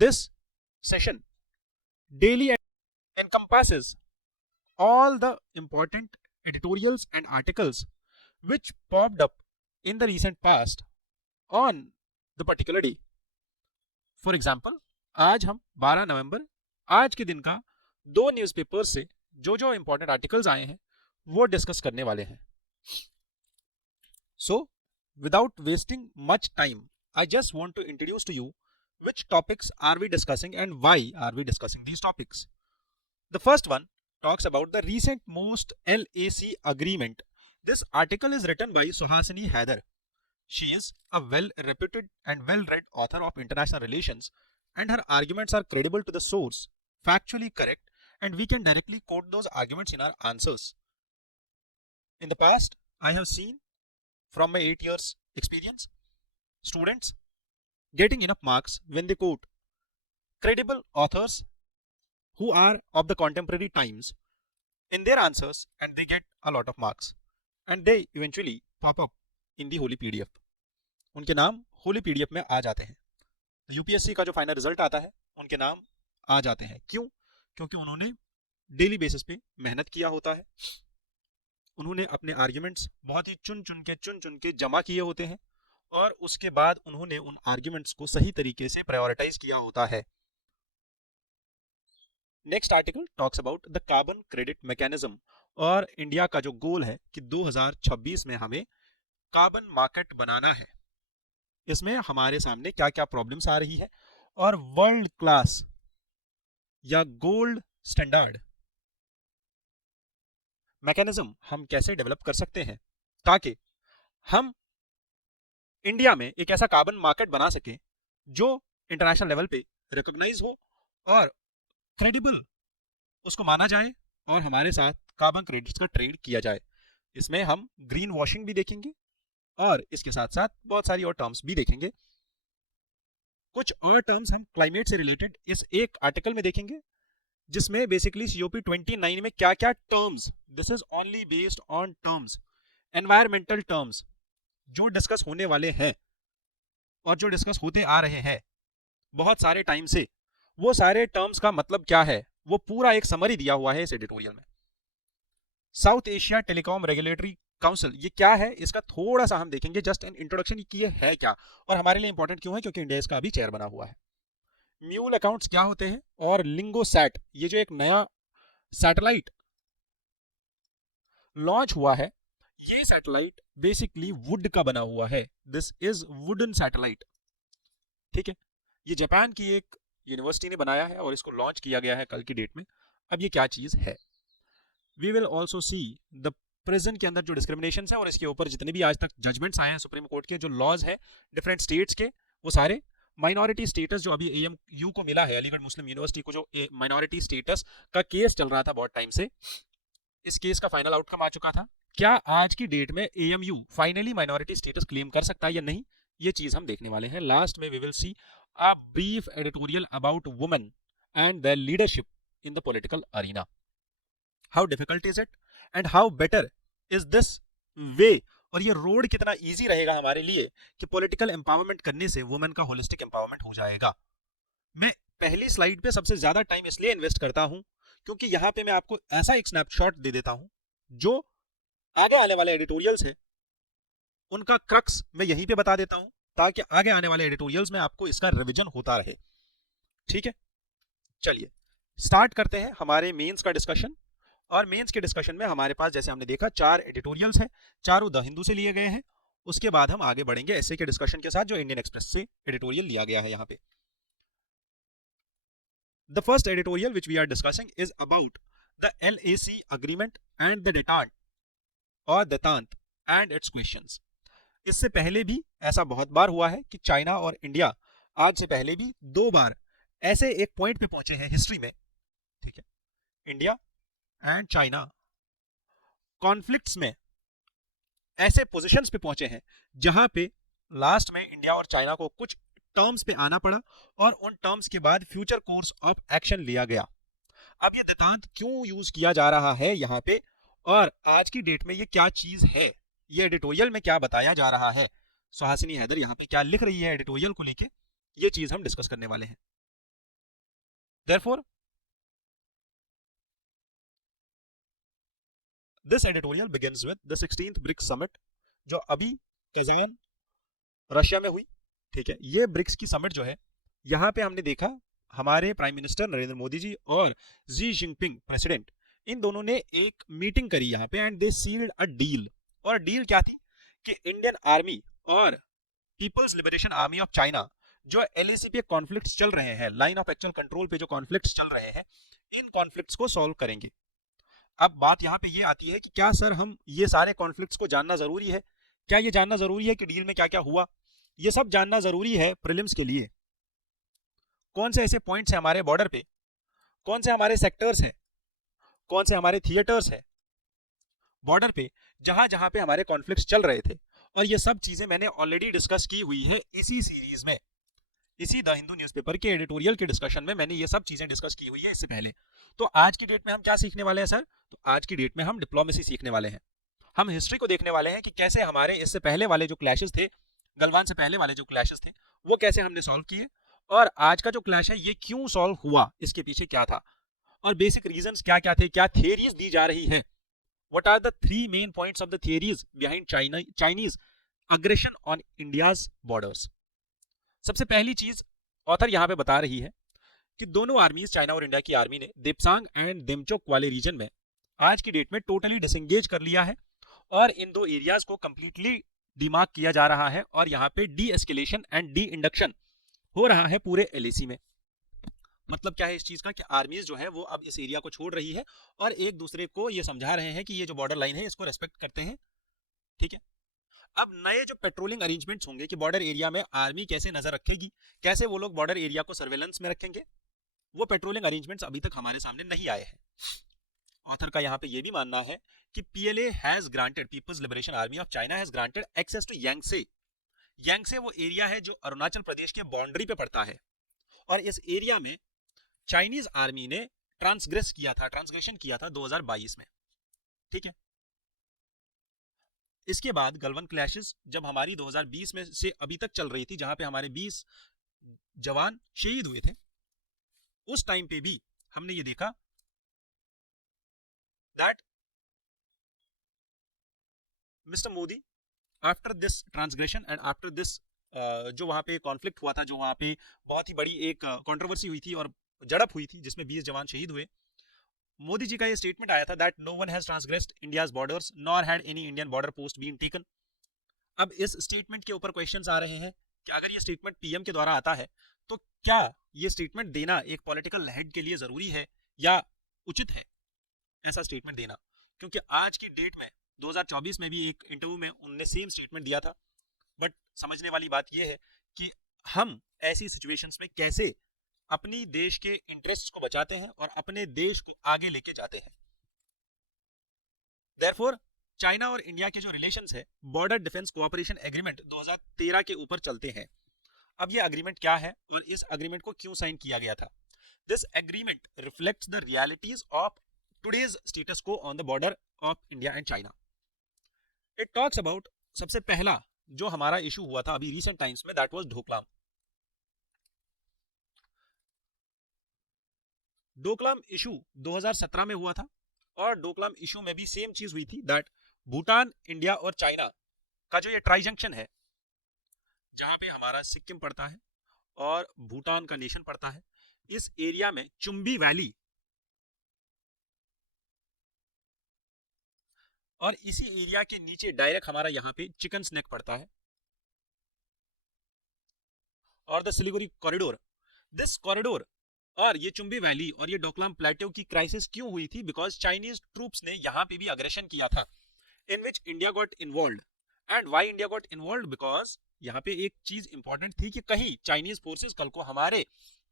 This session daily encompasses all the important editorials and articles which popped up in the recent past on the particular day. For example, आज हम 12 नवंबर आज के दिन का दो newspaper से जो जो इंपॉर्टेंट आर्टिकल्स आए हैं वो डिस्कस करने वाले हैं. So, without wasting much time, I just want to introduce to you which topics are we discussing and why are we discussing these topics. The first one talks about the recent most LAC agreement. This article is written by Suhasini Haider. She is a well-reputed and well-read author of international relations, and her arguments are credible to the source, factually correct, and we can directly quote those arguments in our answers. In the past, I have seen from my 8 years experience, students getting enough marks when they quote credible authors who are of the contemporary times in their answers, and they get a lot of marks, and they eventually pop up in the holy PDF. उनके नाम Holi PDF में आ जाते हैं. UPSC का जो final result आता है उनके नाम आ जाते हैं. क्यों? क्योंकि उन्होंने डेली बेसिस पे मेहनत किया होता है. उन्होंने अपने आर्ग्यूमेंट्स बहुत ही चुन चुन के जमा किए होते हैं और उसके बाद उन्होंने उन आर्ग्यूमेंट्स को सही तरीके से प्रायोरिटाइज किया होता है. Next article talks about the carbon credit mechanism, और इंडिया का जो गोल है कि 2026 में हमें कार्बन मार्केट बनाना है. इसमें हमारे सामने क्या क्या प्रॉब्लम्स आ रही है और वर्ल्ड क्लास या गोल्ड स्टैंडर्ड मैकेनिज्म हम कैसे डेवलप कर सकते हैं ताकि हम इंडिया में एक ऐसा कार्बन मार्केट बना सके जो इंटरनेशनल लेवल पे रिकॉग्नाइज हो और क्रेडिबल उसको माना जाए और हमारे साथ कार्बन क्रेडिट्स का ट्रेड किया जाए. इसमें हम ग्रीन वॉशिंग भी देखेंगे और इसके साथ साथ बहुत सारी और टर्म्स भी देखेंगे. कुछ और टर्म्स हम क्लाइमेट से रिलेटेड इस एक आर्टिकल में देखेंगे जिसमें बेसिकली COP 29 में क्या क्या terms, this is only based on terms, environmental terms जो डिस्कस होने वाले हैं और जो डिस्कस होते आ रहे हैं बहुत सारे टाइम से, वो सारे टर्म्स का मतलब क्या है वो पूरा एक समरी दिया हुआ है इस एडिटोरियल में. South Asia telecom regulatory council ये क्या है इसका थोड़ा सा हम देखेंगे, जस्ट एन इंट्रोडक्शन कि ये है क्या और हमारे लिए इंपॉर्टेंट क्यों है, क्योंकि इंडिया इसका अभी चेयर बना हुआ है. म्यूल अकाउंट्स क्या होते हैं और लिंगोसैट ये जो एक नया सैटेलाइट लॉन्च हुआ है, ये सैटेलाइट बेसिकली वुड का बना हुआ है. This is wooden satellite. ठीक है, ये जापान की एक यूनिवर्सिटी ने बनाया है और इसको लॉन्च किया गया है कल की डेट में. अब ये क्या चीज है, we will also see the present के अंदर जो डिस्क्रिमिनेशन है और इसके ऊपर जितने भी आज तक जजमेंट्स आए हैं सुप्रीम कोर्ट के, जो लॉज है डिफरेंट स्टेट्स के, वो सारे माइनॉरिटी स्टेटस जो अभी AMU को मिला है, अलीगढ़ मुस्लिम यूनिवर्सिटी को जो माइनॉरिटी स्टेटस का केस चल रहा था बहुत टाइम से, इस केस का फाइनल आउटकम आ चुका था. क्या आज की डेट में AMU finally minority status claim कर सकता है या नहीं, ये चीज हम देखने वाले हैं. लास्ट में we will see a brief editorial about women and their leadership in the political arena. How difficult is it and how better is this way, और ये रोड कितना इजी रहेगा हमारे लिए कि पॉलिटिकल एम्पावरमेंट करने से वुमेन का होलिस्टिक एम्पावरमेंट हो जाएगा. मैं पहली स्लाइड पे सबसे ज्यादा टाइम इसलिए इन्वेस्ट करता हूं क्योंकि यहां पे मैं आपको ऐसा एक स्नैपशॉट दे देता हूं जो आगे आने वाले एडिटोरियल्स है उनका क्रक्स मैं यहीं पे बता देता हूं ताकि आगे आने वाले एडिटोरियल्स में आपको इसका रिवीजन होता रहे. ठीक है, चलिए स्टार्ट करते हैं हमारे मेंस का डिस्कशन. और मेंस के डिस्कशन में हमारे पास जैसे हमने देखा 4 एडिटोरियल्स हैं, चारों द हिंदू से लिए गए हैं. उसके बाद हम आगे बढ़ेंगे एसए के डिस्कशन के साथ जो इंडियन एक्सप्रेस से एडिटोरियल लिया गया है. यहाँ पे the first editorial which we are discussing is about the LAC agreement and the detente और देतांत एंड इट्स क्वेश्चंस. इससे पहले भी ऐसा बहुत बार हुआ है कि चाइना और इंडिया आज से पहले भी 2 बार ऐसे एक पॉइंट पे पहुंचे हैं हिस्ट्री में. ठीक है, इंडिया एंड चाइना कॉन्फ्लिक्ट्स में ऐसे पोजीशंस पे पहुंचे हैं जहां पे लास्ट में इंडिया और चाइना को कुछ टर्म्स पे आना पड़ा और उन टर्म्स के बाद फ्यूचर कोर्स ऑफ एक्शन लिया गया. अब ये देतांत क्यों यूज किया जा रहा है यहाँ पे और आज की डेट में ये क्या चीज है, ये एडिटोरियल में क्या बताया जा रहा है, सुहासिनी हैदर यहाँ पे क्या लिख रही है एडिटोरियल को लेके, ये चीज हम डिस्कस करने वाले हैं. Therefore this editorial begins with the 16th BRICS summit, जो अभी कजान रशिया में हुई। ठीक है, ये ब्रिक्स की समिट जो है, यहाँ पे हमने देखा हमारे प्राइम मिनिस्टर नरेंद्र मोदी जी और जी जिनपिंग प्रेसिडेंट, इन दोनों ने एक मीटिंग करी यहाँ पे, and they sealed a deal. और डील क्या थी कि इंडियन आर्मी और people's liberation army of China, जो एलएसी पे कॉन्फ्लिक्ट्स चल रहे हैं, लाइन ऑफ एक्चुअल कंट्रोल पे जो कॉन्फ्लिक्ट्स चल रहे हैं, इन कॉन्फ्लिक्ट्स को सॉल्व करेंगे। अब बात यहाँ पे ये आती है कि क्या सर हम ये सारे कॉन्फ्लिक्ट्स को जानना जरूरी है? क्या ये जानना जरूरी है कि डील में क्या क्या हुआ? ये सब जानना जरूरी है प्रीलिम्स के लिए। कौन से ऐसे पॉइंट्स हैं हमारे बॉर्डर पे, कौन से हमारे सेक्टर्स हैं, कौन से हमारे थिएटर्स हैं बॉर्डर पे, जहां जहां पे हमारे कॉन्फ्लिक्ट्स चल रहे थे। और ये सब चीजें मैंने ऑलरेडी डिस्कस की हुई है इसी सीरीज में, इसी द हिंदू न्यूज़पेपर के एडिटोरियल के डिस्कशन में मैंने ये सब चीजें डिस्कस की हुई है इससे पहले। तो आज की डेट में हम क्या सीखने वाले हैं सर? तो आज की डेट में हम डिप्लोमेसी सीखने वाले हैं। हम हिस्ट्री को देखने वाले हैं कि कैसे हमारे इससे पहले वाले जो क्लैशेस थे, गलवान से पहले वाले जो क्लैशेस थे, वो कैसे हमने सॉल्व किए, और आज का जो क्लैश है ये क्यों सॉल्व हुआ, इसके पीछे क्या था, और बेसिक रीजंस क्या क्या थे, क्या थियरीज दी जा रही है, what are the 3 main points of the theories behind Chinese aggression on India's borders. सबसे पहली चीज ऑथर यहाँ पे बता रही है कि दोनों आर्मीज, चाइना और इंडिया की आर्मी ने देप्सांग एंड देमचोक वाले रीजन में आज की डेट में टोटली डिसएंगेज कर लिया है, और इन दो एरियाज को कंप्लीटली डिमार्क किया जा रहा है, और यहाँ पे D escalation and D induction हो रहा है पूरे एलएसी में। मतलब क्या है इस चीज का कि आर्मीज जो है वो अब इस एरिया को छोड़ रही है और एक दूसरे को ये समझा रहे हैं कि ये जो बॉर्डर लाइन है इसको रेस्पेक्ट करते हैं। ठीक है, अब नए जो पेट्रोलिंग अरेंजमेंट्स होंगे कि बॉर्डर एरिया में आर्मी कैसे नजर रखेगी, कैसे वो लोग बॉर्डर एरिया को सर्वेलेंस में रखेंगे, वो पेट्रोलिंग अरेंजमेंट्स अभी तक हमारे सामने नहीं आए हैं। ऑथर का यहाँ पे ये भी मानना है कि PLA has granted, people's liberation army of China has granted access to Yangtse. Yangtse वो एरिया है जो अरुणाचल प्रदेश के बाउंड्री पे पड़ता है, और इस एरिया में चाइनीज आर्मी ने ट्रांसग्रेशन किया था 2022 में। ठीक है, इसके बाद गलवान क्लैशेस जब हमारी 2020 में से अभी तक चल रही थी, जहां पे हमारे 20 जवान शहीद हुए थे, उस टाइम पे भी हमने ये देखा that mister Modi after this transgression and after this, जो वहां पे कॉन्फ्लिक्ट हुआ था, जो वहां पे बहुत ही बड़ी एक कंट्रोवर्सी हुई थी और झड़प हुई थी जिसमें 20 जवान शहीद हुए, मोदी जी का ये स्टेटमेंट आया था that no one has transgressed India's borders nor had any Indian border post been taken. अब इस स्टेटमेंट के ऊपर क्वेश्चंस आ रहे हैं कि अगर ये स्टेटमेंट पीएम के द्वारा आता है तो क्या ये स्टेटमेंट देना एक पॉलिटिकल हेड के लिए जरूरी है या उचित है ऐसा स्टेटमेंट देना? क्योंकि आज की डेट में 2024 में भी एक इंटरव्यू में उन्होंने सेम स्टेटमेंट दिया था। बट समझने वाली बात यह है कि हम ऐसी सिचुएशंस में कैसे अपनी देश के इंटरेस्ट को बचाते हैं और अपने देश को आगे लेके जाते हैं। देयरफॉर चाइना और इंडिया के जो रिलेशंस है, बॉर्डर डिफेंस कोऑपरेशन एग्रीमेंट 2013 के ऊपर चलते हैं। अब ये एग्रीमेंट क्या है और इस एग्रीमेंट को क्यों साइन किया गया था? This agreement reflects the realities of today's status quo on the border of India and China. It talks about, सबसे पहला जो हमारा इशू हुआ था अभी रिसेंट टाइम्स में, that was Doklam. Doklam issue 2017 में हुआ था, और डोकलाम इशू में भी सेम चीज हुई थी दैट भूटान, इंडिया और चाइना का जो ये ट्राई जंक्शन है, जहां पे हमारा सिक्किम पड़ता है और भूटान का नेशन पड़ता है, इस एरिया में चुम्बी वैली और इसी एरिया के नीचे डायरेक्ट हमारा यहाँ पे चिकन स्नैक पड़ता है और the Siliguri corridor. This corridor और ये चुम्बी वैली और ये डोकलाम प्लेटेओ की क्राइसिस क्यों हुई थी? बिकॉज चाइनीज ट्रूप्स ने यहाँ पे भी अग्रेशन किया था, in which India got involved. And why India got involved? Because यहाँ पे एक चीज इंपॉर्टेंट थी कि कहीं चाइनीज फोर्सेस कल को हमारे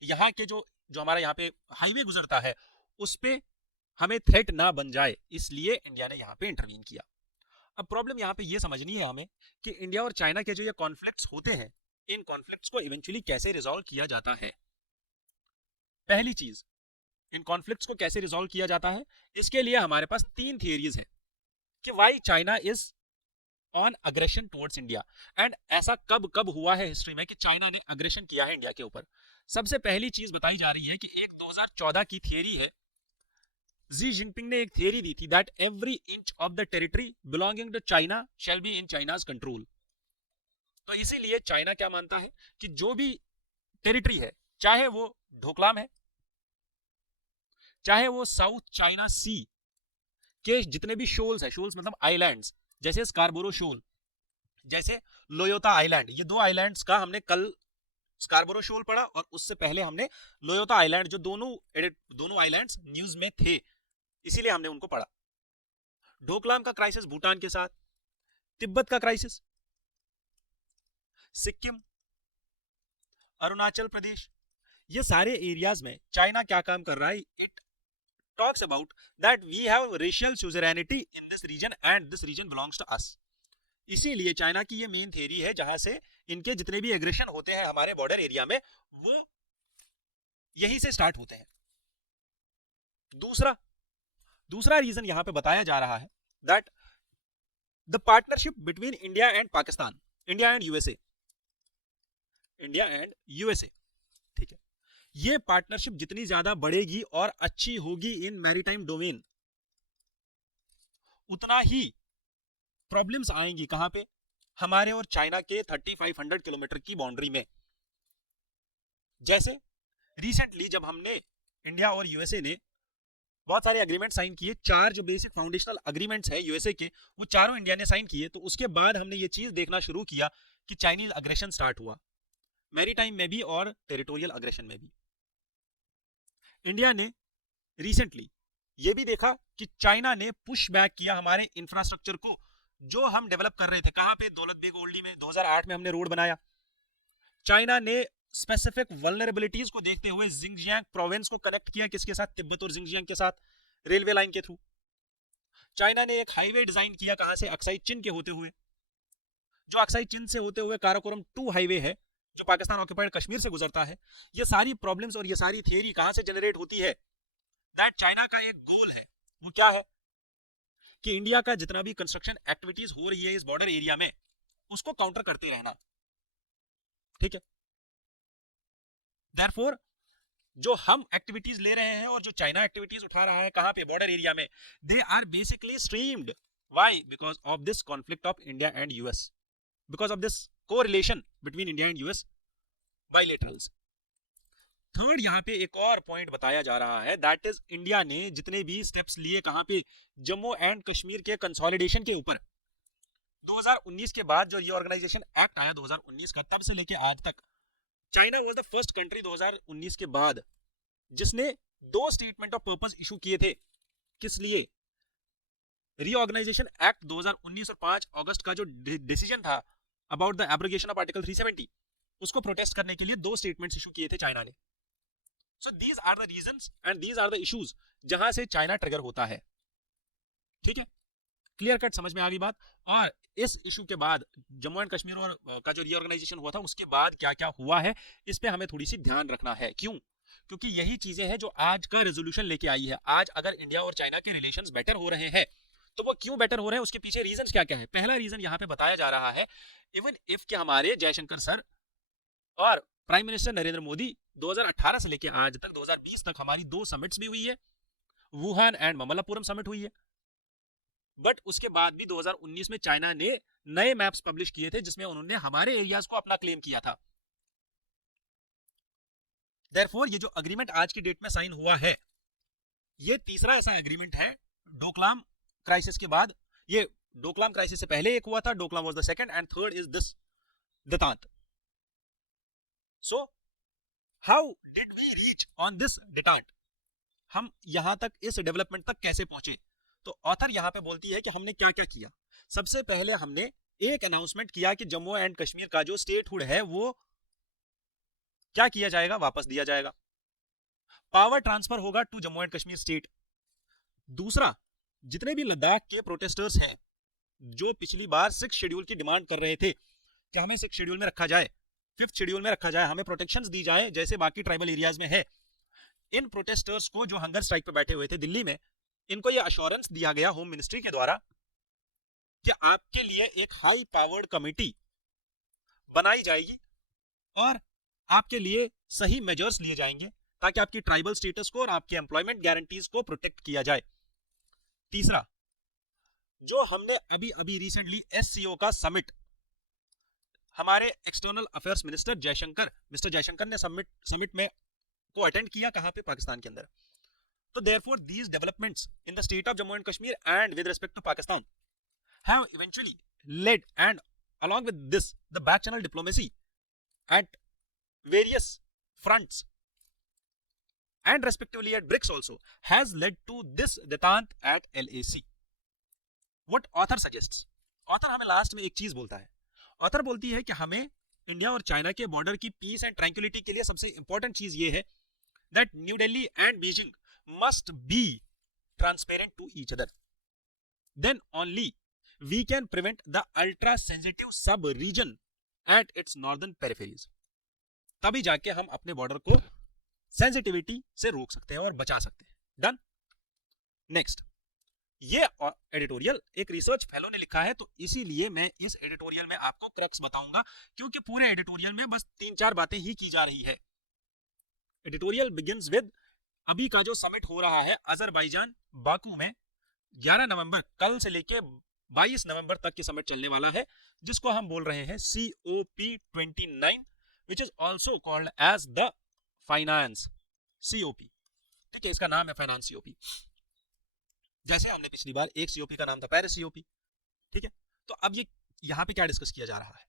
यहाँ के जो हमारा यहाँ पे हाईवे गुजरता है उस पे हमें थ्रेट ना बन जाए, इसलिए इंडिया ने यहाँ पे इंटरवीन किया। अब प्रॉब्लम यहाँ पे ये समझनी है हमें कि इंडिया और चाइना के जो ये कॉन्फ्लिक्ट्स होते हैं, इन कॉन्फ्लिक्ट्स को इवेंचुअली कैसे रिजॉल्व किया जाता है। पहली चीज, इन कॉन्फ्लिक्ट्स को कैसे रिजॉल्व किया जाता है, इसके लिए हमारे पास 3 थियरीज हैं कि why China is on aggression towards India. And ऐसा कब कब हुआ है हिस्ट्री में कि चाइना ने अग्रेशन किया है इंडिया के ऊपर? सबसे पहली चीज बताई जा रही है कि एक 2014 की थियरी है, जी जिनपिंग ने एक थियरी दी थी that every inch of the territory belonging to China shall be in China's control. तो इसीलिए चाइना क्या मानता है कि जो भी टेरिटरी है, चाहे वो ढोकलाम है, चाहे वो साउथ चाइना सी के जितने भी शोल्स है, शोल्स मतलब आइलैंड्स, जैसे स्कारबोरो शोल, जैसे लोयोता आइलैंड, ये दो आइलैंड्स का हमने कल स्कारबोरो शोल पढ़ा और उससे पहले हमने लोयोता आइलैंड, जो दोनों आइलैंड्स न्यूज में थे, इसीलिए हमने उनको पढ़ा। डोकलाम का क्राइसिस भूटान के साथ, तिब्बत का क्राइसिस, सिक्किम, अरुणाचल प्रदेश, ये सारे एरियाज में चाइना क्या काम कर रहा है? It talks about that we have racial suzerainty in this region and this region belongs to us. इसीलिए चाइना की ये मेन थ्योरी है जहां से इनके जितने भी एग्रेशन होते हैं हमारे बॉर्डर एरिया में, वो यहीं से स्टार्ट होते हैं। दूसरा रीजन यहां पे बताया जा रहा है that the partnership between India and Pakistan, India and USA, ठीक है, ये पार्टनरशिप जितनी ज्यादा बढ़ेगी और अच्छी होगी इन मैरीटाइम डोमेन, उतना ही प्रॉब्लम्स आएंगी। कहां पे? हमारे और चाइना के 3500 किलोमीटर की बाउंड्री में। जैसे रिसेंटली जब हमने, इंडिया और यूएसए ने बहुत सारे एग्रीमेंट साइन किए, 4 जो बेसिक फाउंडेशनल अग्रीमेंट्स है यूएसए के, वो चारों इंडिया ने साइन किए, तो उसके बाद हमने ये चीज देखना शुरू किया कि चाइनीज अग्रेशन स्टार्ट हुआ, मैरीटाइम में भी और टेरिटोरियल अग्रेशन में भी। इंडिया ने रिसेंटली ये भी देखा कि चाइना ने पुश बैक किया हमारे इंफ्रास्ट्रक्चर को, जो हम डेवलप कर रहे थे। कहां पे? दौलत बेग ओल्डी में 2008 में हमने रोड बनाया। चाइना ने स्पेसिफिक वल्नरेबिलिटीज को देखते हुए जिंगजियांग प्रोविंस को कनेक्ट किया, किसके साथ? तिब्बत और जिंगजियांग के साथ, रेलवे लाइन के थ्रू। चाइना ने एक हाईवे डिजाइन किया, कहां से? अक्साई चिन के होते हुए, जो अक्साई चिन से होते हुए काराकोरम 2 हाईवे है, जो पाकिस्तान ऑक्युपाइड कश्मीर से गुजरता है। ये सारी प्रॉब्लम्स और ये सारी थियरी कहां से जनरेट होती है? दैट चाइना का एक गोल है, वो क्या है कि इंडिया का जितना भी कंस्ट्रक्शन एक्टिविटीज हो रही है इस बॉर्डर एरिया में, उसको काउंटर करते रहना, ठीक है। Therefore, जो हम एक्टिविटीज ले रहे हैं और जो चाइना एक्टिविटीज उठा रहा है, कहां पे? बॉर्डर एरिया में, they are basically streamed. Why? Because of this conflict of India and US, because of this correlation between India and US bilaterals. Third यहाँ पे एक और पॉइंट बताया जा रहा है, दैट इज इंडिया ने जितने भी स्टेप्स लिए, कहां पे? जम्मू एंड कश्मीर के कंसोलिडेशन के ऊपर। 2019 के बाद जो रीऑर्गेनाइजेशन एक्ट आया 2019 का, तब से लेके आज तक China was the first country 2019 के बाद जिसने 2 स्टेटमेंट ऑफ पर्पस इशू किए थे। किस लिए? रीऑर्गेनाइजेशन एक्ट 2019 और 5 अगस्त का जो डिसीजन था about the abrogation of article 370, उसको प्रोटेस्ट करने के लिए 2 स्टेटमेंट्स इशू किए थे चाइना ने। So these are the reasons and these are the issues जहां से चाइना ट्रिगर होता है, ठीक है। क्लियर कट समझ में आ गई बात। और इस इशू के बाद जम्मू एंड कश्मीर और का जो रीऑर्गेनाइजेशन हुआ था, उसके बाद क्या क्या हुआ है, इस पे हमें थोड़ी सी ध्यान रखना है। क्यों? क्योंकि यही चीजें हैं जो आज का रेजोल्यूशन लेके आई है। आज अगर इंडिया और चाइना के रिलेशंस बेटर हो रहे हैं, तो वो क्यों बेटर हो रहे हैं, उसके पीछे रीजंस क्या क्या है। पहला रीजन यहाँ पे बताया जा रहा है, इवन इफ कि हमारे जयशंकर सर और प्राइम मिनिस्टर नरेंद्र मोदी 2018 से लेके आज तक 2020 तक हमारी 2 समिट्स भी हुई है, वुहान एंड ममल्लापुरम समिट हुई है। बट उसके बाद भी 2019 में चाइना ने नए मैप्स पब्लिश किए थे, जिसमें उन्होंने हमारे एरियाज को अपना क्लेम किया था। देयरफॉर ये जो एग्रीमेंट आज की डेट में साइन हुआ है, ये तीसरा ऐसा एग्रीमेंट है डोकलाम क्राइसिस के बाद। ये डोकलाम क्राइसिस से पहले एक हुआ था, Doklam was the second, and third is this detente. So how did we reach on this detente? हम यहां तक, इस डेवलपमेंट तक कैसे पहुंचे? तो ऑथर यहां पे बोलती है कि हमने क्या क्या किया। सबसे पहले हमने एक अनाउंसमेंट किया कि जम्मू एंड कश्मीर का जो स्टेटहुड है वो क्या किया जाएगा? वापस दिया जाएगा। पावर ट्रांसफर होगा to Jammu and Kashmir state. दूसरा, जितने भी लद्दाख के प्रोटेस्टर्स हैं जो पिछली बार 6 शेड्यूल की डिमांड कर रहे थे कि हमें 6 शेड्यूल में रखा जाए, 5th शेड्यूल में रखा जाए, हमें प्रोटेक्शंस दी जाए जैसे बाकी ट्राइबल एरियाज में है। इन प्रोटेस्टर्स को, जो हंगर स्ट्राइक पे बैठे हुए थे दिल्ली में, इनको ये अश्योरेंस दिया गया होम मिनिस्ट्री के द्वारा कि आपके लिए एक हाई पावर्ड कमेटी बनाई जाएगी और आपके लिए सही मेजर्स लिए जाएंगे ताकि आपकी ट्राइबल स्टेटस को और आपके एम्प्लॉयमेंट गारंटीज को प्रोटेक्ट किया जाए। तीसरा, जो हमने अभी अभी रिसेंटली एससीओ का समिट हमारे external affairs minister mister Jaishankar ने समिट में को अटेंड किया, कहां पे, पाकिस्तान के अंदर। तो therefore these developments in the state of Jammu and Kashmir and with respect to Pakistan have eventually led and along with this the back channel diplomacy at various fronts and respectively at BRICS also has led to this detente at LAC. What author suggests? Author हमें last में एक चीज बोलता है। Author बोलती है कि हमें इंडिया और चाइना के बॉर्डर की पीस एंड ट्रैंक्विलिटी के लिए सबसे इंपॉर्टेंट चीज ये है that New Delhi and Beijing must be transparent to each other, then only we can prevent the ultra sensitive sub region at its northern peripheries. तभी जाके हम अपने बॉर्डर को सेंसिटिविटी से रोक सकते हैं और बचा सकते हैं। डन। नेक्स्ट, ये एडिटोरियल एक रिसर्च फेलो ने लिखा है, तो इसीलिए मैं इस एडिटोरियल में आपको क्रक्स बताऊंगा, क्योंकि पूरे एडिटोरियल में बस 3-4 बातें ही की जा रही है। एडिटोरियल बिगिंस विद अभी का जो समिट हो रहा है अजरबैजान बाकू में 11 नवंबर, कल से लेके 22 नवंबर तक की समिट चलने वाला है, जिसको हम बोल रहे हैं COP29, which is also called as the finance COP। ठीक है, इसका नाम है फाइनेंस COP। जैसे हमने पिछली बार एक COP का नाम था पेरिस COP। ठीक है, तो अब ये यहाँ पे क्या डिस्कस किया जा रहा है,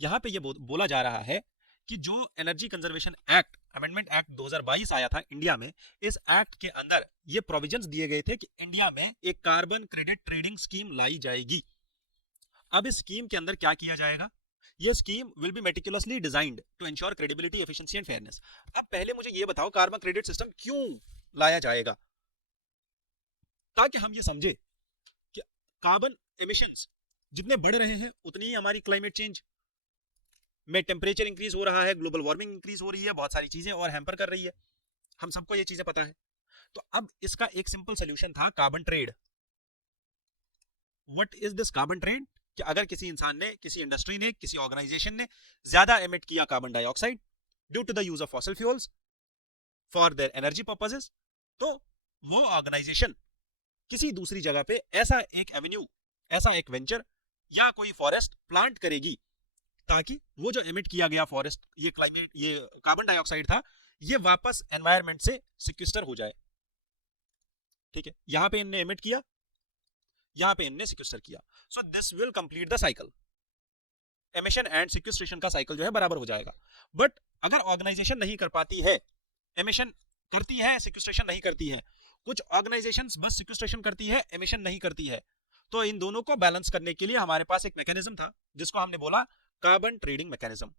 यहाँ पे ये बोला जा रहा है कि जो energy conservation act amendment act 2022 आया था इंडिया में, इस एक्ट के अंदर ये प्रोविजंस दिए गए थे कि इंडिया में एक कार्बन क्रेडिट ट्रेडिंग स्कीम लाई जाएगी। अब इस स्कीम के अंदर क्या किया जाएगा, ये scheme will be meticulously designed to ensure credibility, efficiency and fairness. अब पहले मुझे ये बताओ, कार्बन क्रेडिट सिस्टम क्यों लाया जाएगा? ताकि हम ये समझे कि कार्बन एमिशंस जितने बढ़ रहे हैं उतनी ही हमारी क्लाइमेट चेंज में टेम्परेचर इंक्रीज हो रहा है, ग्लोबल वार्मिंग इंक्रीज हो रही है, बहुत सारी चीजें और हैम्पर कर रही है, हम सबको ये चीजें पता है। तो अब इसका एक सिंपल सोल्यूशन था carbon trade. What is this carbon trade? कि अगर किसी इंसान ने, किसी इंडस्ट्री ने, किसी ऑर्गेनाइजेशन ने ज्यादा एमिट किया carbon dioxide due to the use of fossil fuels for their energy purposes, तो वो ऑर्गेनाइजेशन किसी दूसरी जगह पे ऐसा एक एवेन्यू, ऐसा एक वेंचर या कोई फॉरेस्ट प्लांट करेगी ताकि वो जो एमिट किया गया फॉरेस्ट, ये क्लाइमेट, ये कार्बन डाइऑक्साइड था, ये वापस एनवायरमेंट से सिक्विस्टर हो जाए। ठीक है, यहां पे इनने एमिट किया, यहां पे इनने सिक्विस्टर किया, so this will complete the cycle. Emission and sequestration का साइकिल जो है बराबर हो जाएगा। बट अगर ऑर्गेनाइजेशन नहीं कर पाती है, एमिशन करती है, सिक्विस्ट्रेशन नहीं करती है, कुछ ऑर्गेनाइजेशंस बस सिक्विस्ट्रेशन करती है, एमिशन नहीं करती है, तो इन दोनों को बैलेंस करने के लिए हमारे पास एक मैकेनिज्म था जिसको हमने बोला कार्बन ट्रेडिंग मैकेनिज्म।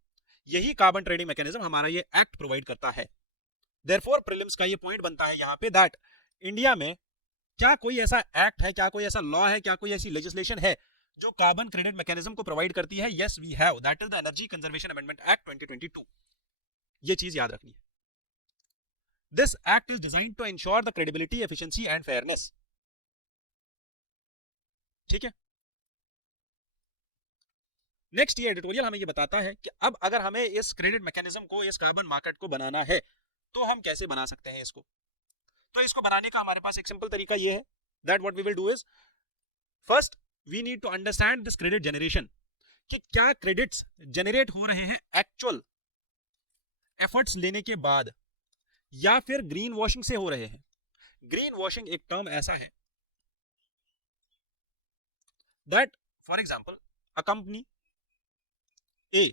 यही कार्बन ट्रेडिंग मैकेनिज्म हमारा ये एक्ट प्रोवाइड करता है। देयरफॉर प्रीलिम्स का ये पॉइंट बनता है यहाँ पे दैट इंडिया में क्या कोई ऐसा एक्ट है, क्या कोई ऐसा लॉ है, क्या कोई ऐसी लेजिस्लेशन है जो कार्बन क्रेडिट मैकेनिज्म को प्रोवाइड करती है? Yes we have, that is the energy conservation amendment act 2022। ये चीज याद रखनी है। This act is designed to ensure the credibility, efficiency and fairness. ठीक है, नेक्स्ट ये एडिटोरियल हमें ये बताता है कि अब अगर हमें इस क्रेडिट मैकेनिज्म को, इस कार्बन मार्केट को बनाना है तो हम कैसे बना सकते हैं इसको। तो इसको बनाने का हमारे पास एक सिंपल तरीका ये है that what we will do is, first we need to understand this credit generation, कि क्या क्रेडिट्स जनरेट हो रहे हैं एक्चुअल एफर्ट्स लेने के बाद या फिर ग्रीन वॉशिंग से हो रहे हैं। ग्रीन वॉशिंग एक टर्म ऐसा है that for example a company A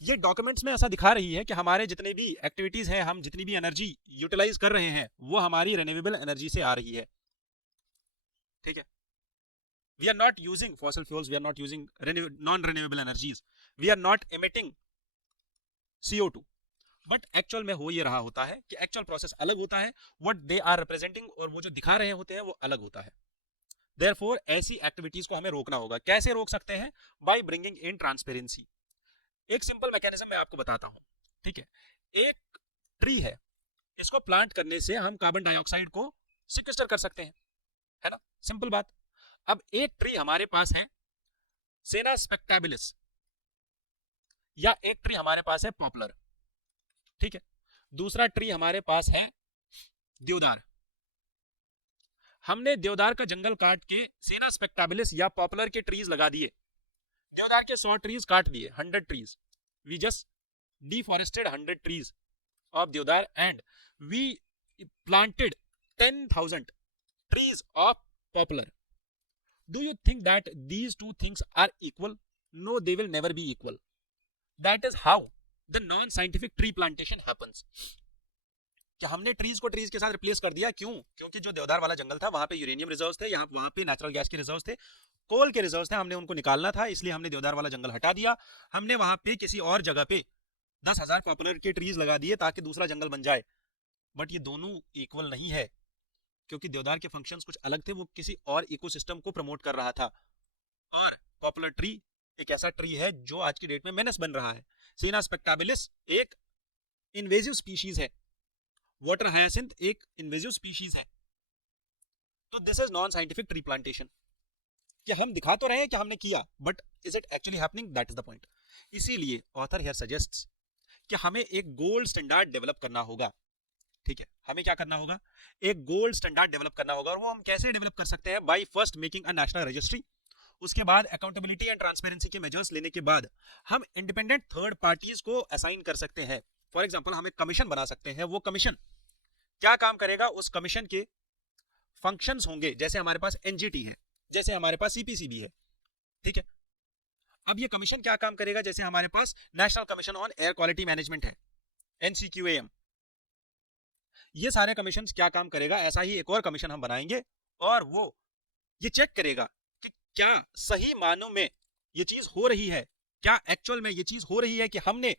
ये डॉक्यूमेंट्स में ऐसा दिखा रही है कि हमारे जितने भी एक्टिविटीज हैं, हम जितनी भी एनर्जी यूटिलाइज कर रहे हैं वो हमारी रिन्यूएबल एनर्जी से आ रही है। ठीक है, we are not using fossil fuels, we are not using non renewable energies, we are not emitting CO2। But actual में हो ये रहा होता है कि एक्चुअल प्रोसेस अलग होता है, व्हाट दे आर रिप्रेजेंटिंग और वो जो दिखा रहे होते हैं वो अलग होता है। देयरफॉर ऐसी एक्टिविटीज को हमें रोकना होगा। कैसे रोक सकते हैं? By bringing in transparency. एक सिंपल मैकेनिज्म मैं आपको बताता हूं। ठीक है, एक ट्री है, इसको प्लांट करने से हम कार्बन डाइऑक्साइड को सिक्वेस्टर कर सकते हैं, है ना, सिंपल बात। अब एक ट्री हमारे पास है सेना स्पेक्टेबिलिस, या एक ट्री हमारे पास है पॉपुलर, ठीक है। दूसरा ट्री हमारे पास है देवदार। हमने देवदार का जंगल काट के सेना स्पेक्टेबिलिस या पॉपुलर के ट्रीज लगा दिए। देवदार के 100 ट्रीज काट दिए, 100 trees, we just deforested 100 trees of deodar and we planted 10,000 trees of poplar. Do you think that these two things are equal? No, they will never be equal. That is how the non-scientific tree plantation happens. कि हमने trees को trees के साथ replace कर दिया, क्यों? क्योंकि जो देवदार वाला जंगल था वहां पे यूरेनियम रिजर्व्स थे, यहाँ वहां पे नेचुरल गैस के रिजर्व्स थे, कोल के रिजर्व्स थे, हमने उनको निकालना था, इसलिए हमने देवदार वाला जंगल हटा दिया। हमने वहां पे किसी और जगह पे 10,000 पॉपुलर के ट्रीज लगा दिए ताकि दूसरा जंगल बन जाए। बट ये दोनों इक्वल नहीं है, क्योंकि देवदार के फंक्शंस कुछ अलग थे, वो किसी और इकोसिस्टम को प्रमोट कर रहा था, और पॉपुलर ट्री एक ऐसा ट्री है जो आज की डेट में मेनस बन रहा है। सेना स्पेक्टेबिलिस एक इन्वेजिव स्पीशीज है, वाटर हायासिंथ एक इन्वेजिव स्पीशीज है। तो this is non scientific tree plantation. कि हम दिखा तो रहे हैं कि हमने किया, but is it actually happening? That is the point. इसीलिए ऑथर हियर सजेस्ट्स कि हमें एक गोल्ड स्टैंडर्ड डेवलप करना होगा, ठीक है। हमें क्या करना होगा? एक गोल्ड स्टैंडर्ड डेवलप करना होगा। और वो हम कैसे डेवलप कर सकते हैं? By first making a national registry. उसके बाद अकाउंटेबिलिटी एंड ट्रांसपेरेंसी के मेजर्स लेने के बाद हम इंडिपेंडेंट थर्ड पार्टीज को असाइन कर सकते हैं। फॉर एग्जांपल हम एक कमीशन बना सकते हैं। वो कमीशन क्या काम करेगा? उस कमीशन के फंक्शंस होंगे, जैसे हमारे पास एनजीटी है, जैसे हमारे पास सीपीसीबी है, ठीक है। अब ये कमीशन क्या काम करेगा? जैसे हमारे पास national commission on air quality management है, एनसीक्यूएएम। ये सारे कमीशन क्या काम करेगा? ऐसा ही एक और कमीशन हम बनाएंगे, और वो ये चेक करेगा कि क्या सही मानों में ये चीज हो रही है, क्या एक्चुअल में ये चीज हो रही है कि हमने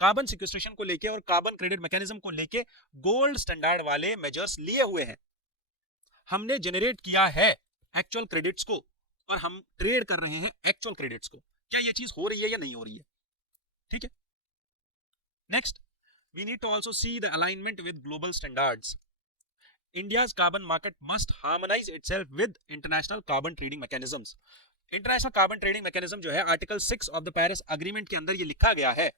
कार्बन सिक्वेस्ट्रेशन को लेके और कार्बन क्रेडिट मैकेनिज्म को लेके गोल्ड स्टैंडर्ड वाले मेजर्स लिए हुए हैं, हमने जनरेट किया है एक्चुअल क्रेडिट्स को, और हम ट्रेड कर रहे हैं एक्चुअल क्रेडिट्स को। क्या ये चीज हो रही है या नहीं हो रही है? ठीक है। Next, we need to also see the alignment with global standards. India's carbon market must harmonise itself with international carbon trading mechanisms. International carbon trading mechanism जो है, article 6 of the Paris agreement के अंदर ये लिखा गया है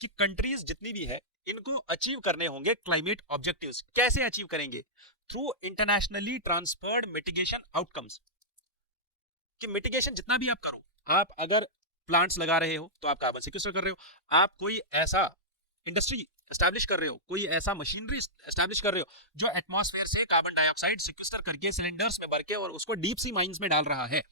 कि countries जितनी भी है इनको अचीव करने होंगे क्लाइमेट ऑब्जेक्टिव्स। कैसे अचीव करेंगे? Through internationally transferred mitigation outcomes. कि मिटिगेशन जितना भी आप करो, आप अगर प्लांट्स लगा रहे हो तो आप कार्बन सिक्वेस्टर कर रहे हो, आप कोई ऐसा इंडस्ट्री एस्टैब्लिश कर रहे हो, कोई ऐसा मशीनरी एस्टैब्लिश कर रहे हो जो एटमॉस्फेयर से कार्बन डाइऑक्साइड सिक्वेस्टर करके सिलेंडर्स में भर के और उसको डीप सी माइंस में डाल रहा है,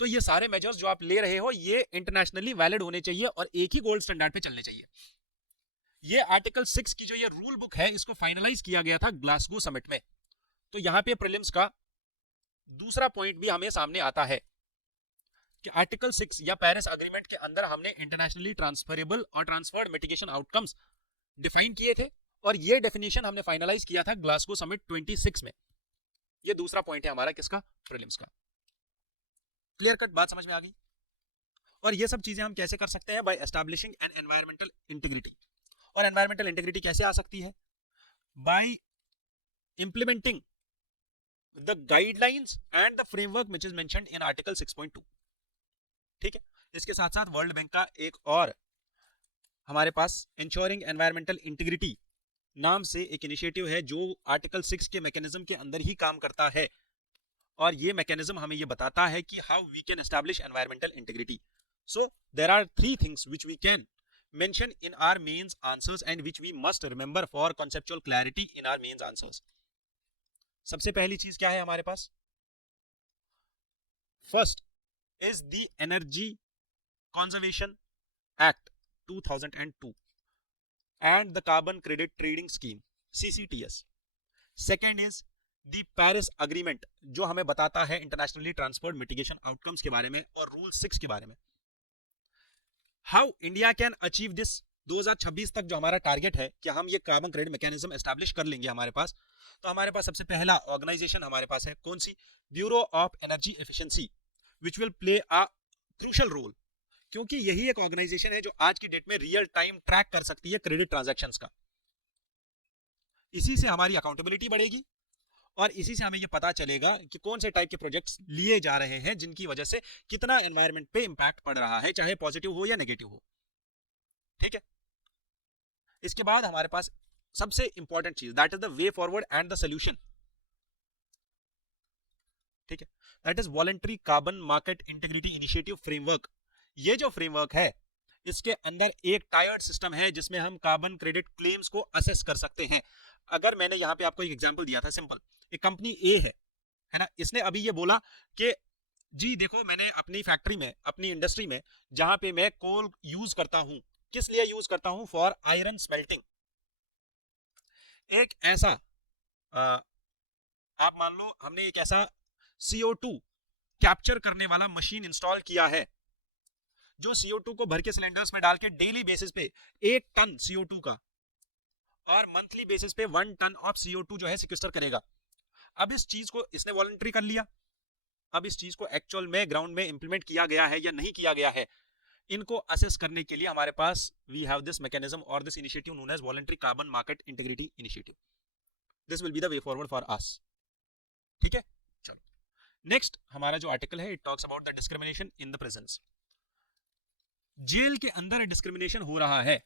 तो ये सारे मेजर्स जो आप ले रहे हो ये इंटरनेशनली वैलिड होने चाहिए और एक ही गोल्ड स्टैंडर्ड पे चलने चाहिए। ये आर्टिकल 6 की जो ये रूल बुक है, इसको फाइनलाइज किया गया था ग्लासगो समिट में। तो यहाँ पे प्रीलिम्स का दूसरा पॉइंट भी हमें सामने आता है कि आर्टिकल 6 या पेरिस एग्रीमेंट के अंदर हमने इंटरनेशनली ट्रांसफरेबल और ट्रांसफर्ड मिटिगेशन आउटकम्स डिफाइन किए थे, और ये डेफिनेशन हमने फाइनलाइज किया था ग्लासगो समिट 26 में। ये दूसरा पॉइंट है हमारा किसका? प्रीलिम्स का। क्लियर कट बात समझ में आ गई? और ये सब चीजें हम कैसे कर सकते हैं? By establishing an environmental integrity. और एनवायरमेंटल इंटीग्रिटी कैसे आ सकती है? By implementing the guidelines and the framework which is mentioned in article 6.2। ठीक है। इसके साथ साथ वर्ल्ड बैंक का एक और हमारे पास ensuring environmental integrity नाम से एक इनिशिएटिव है जो आर्टिकल 6 के मैकेनिज्म के अंदर ही काम करता है, और ये मैकेनिज्म हमें ये बताता है कि how we can establish environmental integrity। So there are 3 things which we can mention in our mains answers and which we must remember for conceptual clarity in our mains answers। सबसे पहली चीज क्या है हमारे पास? First is the energy conservation act 2002 and the carbon credit trading scheme CCTS। Second is the Paris agreement जो हमें बताता है इंटरनेशनली ट्रांसफर्ड मिटिगेशन आउटकम्स के बारे में और रूल 6 के बारे में। How India can achieve this 2026 तक जो हमारा टारगेट है कि हम ये कार्बन क्रेडिट मैकेनिज्म एस्टैब्लिश कर लेंगे हमारे पास, तो हमारे पास सबसे पहला ऑर्गेनाइजेशन हमारे पास है कौन सी? Bureau of energy efficiency, which will play a crucial role, क्योंकि यही एक ऑर्गेनाइजेशन है जो आज की डेट में रियल टाइम ट्रैक कर सकती है क्रेडिट ट्रांजैक्शंस का। इसी से हमारी अकाउंटेबिलिटी बढ़ेगी और इसी से हमें ये पता चलेगा कि कौन से टाइप के प्रोजेक्ट्स लिए जा रहे हैं जिनकी वजह से कितना एनवायरनमेंट पे इंपैक्ट पड़ रहा है, चाहे पॉजिटिव हो या नेगेटिव हो। ठीक है, इसके बाद हमारे पास सबसे इंपॉर्टेंट चीज, that is the way forward and the solution. ठीक है, that is voluntary carbon market integrity initiative framework. ये जो फ्रेमवर्क है इसके अंदर एक टायर्ड सिस्टम है जिसमें हम कार्बन क्रेडिट क्लेम्स को असेस कर सकते हैं। अगर मैंने यहाँ पे आपको एक एग्जांपल दिया था सिंपल, एक कंपनी ए है ना, इसने अभी ये बोला कि जी देखो मैंने अपनी फैक्ट्री में, अपनी इंडस्ट्री में जहां पे मैं कोल यूज करता हूं, किस लिए यूज करता हूं, फॉर आयरन स्मेल्टिंग। एक ऐसा आप मान लो हमने एक ऐसा CO2 कैप्चर करने वाला मशीन इंस्टॉल किया है जो CO2 को भर के सिलेंडर्स में डाल के डेली बेसिस पे 1 टन CO2 का और मंथली बेसिस पे 1 टन ऑफ CO2 जो है सिक्वेस्टर करेगा। अब इस चीज को इसने वॉलंटरी कर लिया, अब इस चीज को एक्चुअल में ग्राउंड में इंप्लीमेंट किया गया है या नहीं किया गया है, इनको असेस करने के लिए हमारे पास वी हैव दिस मैकेनिज्म और this initiative known as voluntary carbon market integrity initiative. This will be the way forward for us. ठीक है, चलो नेक्स्ट हमारा जो आर्टिकल है, it talks about the discrimination in the prisons. Jail के अंदर discrimination हो रहा है,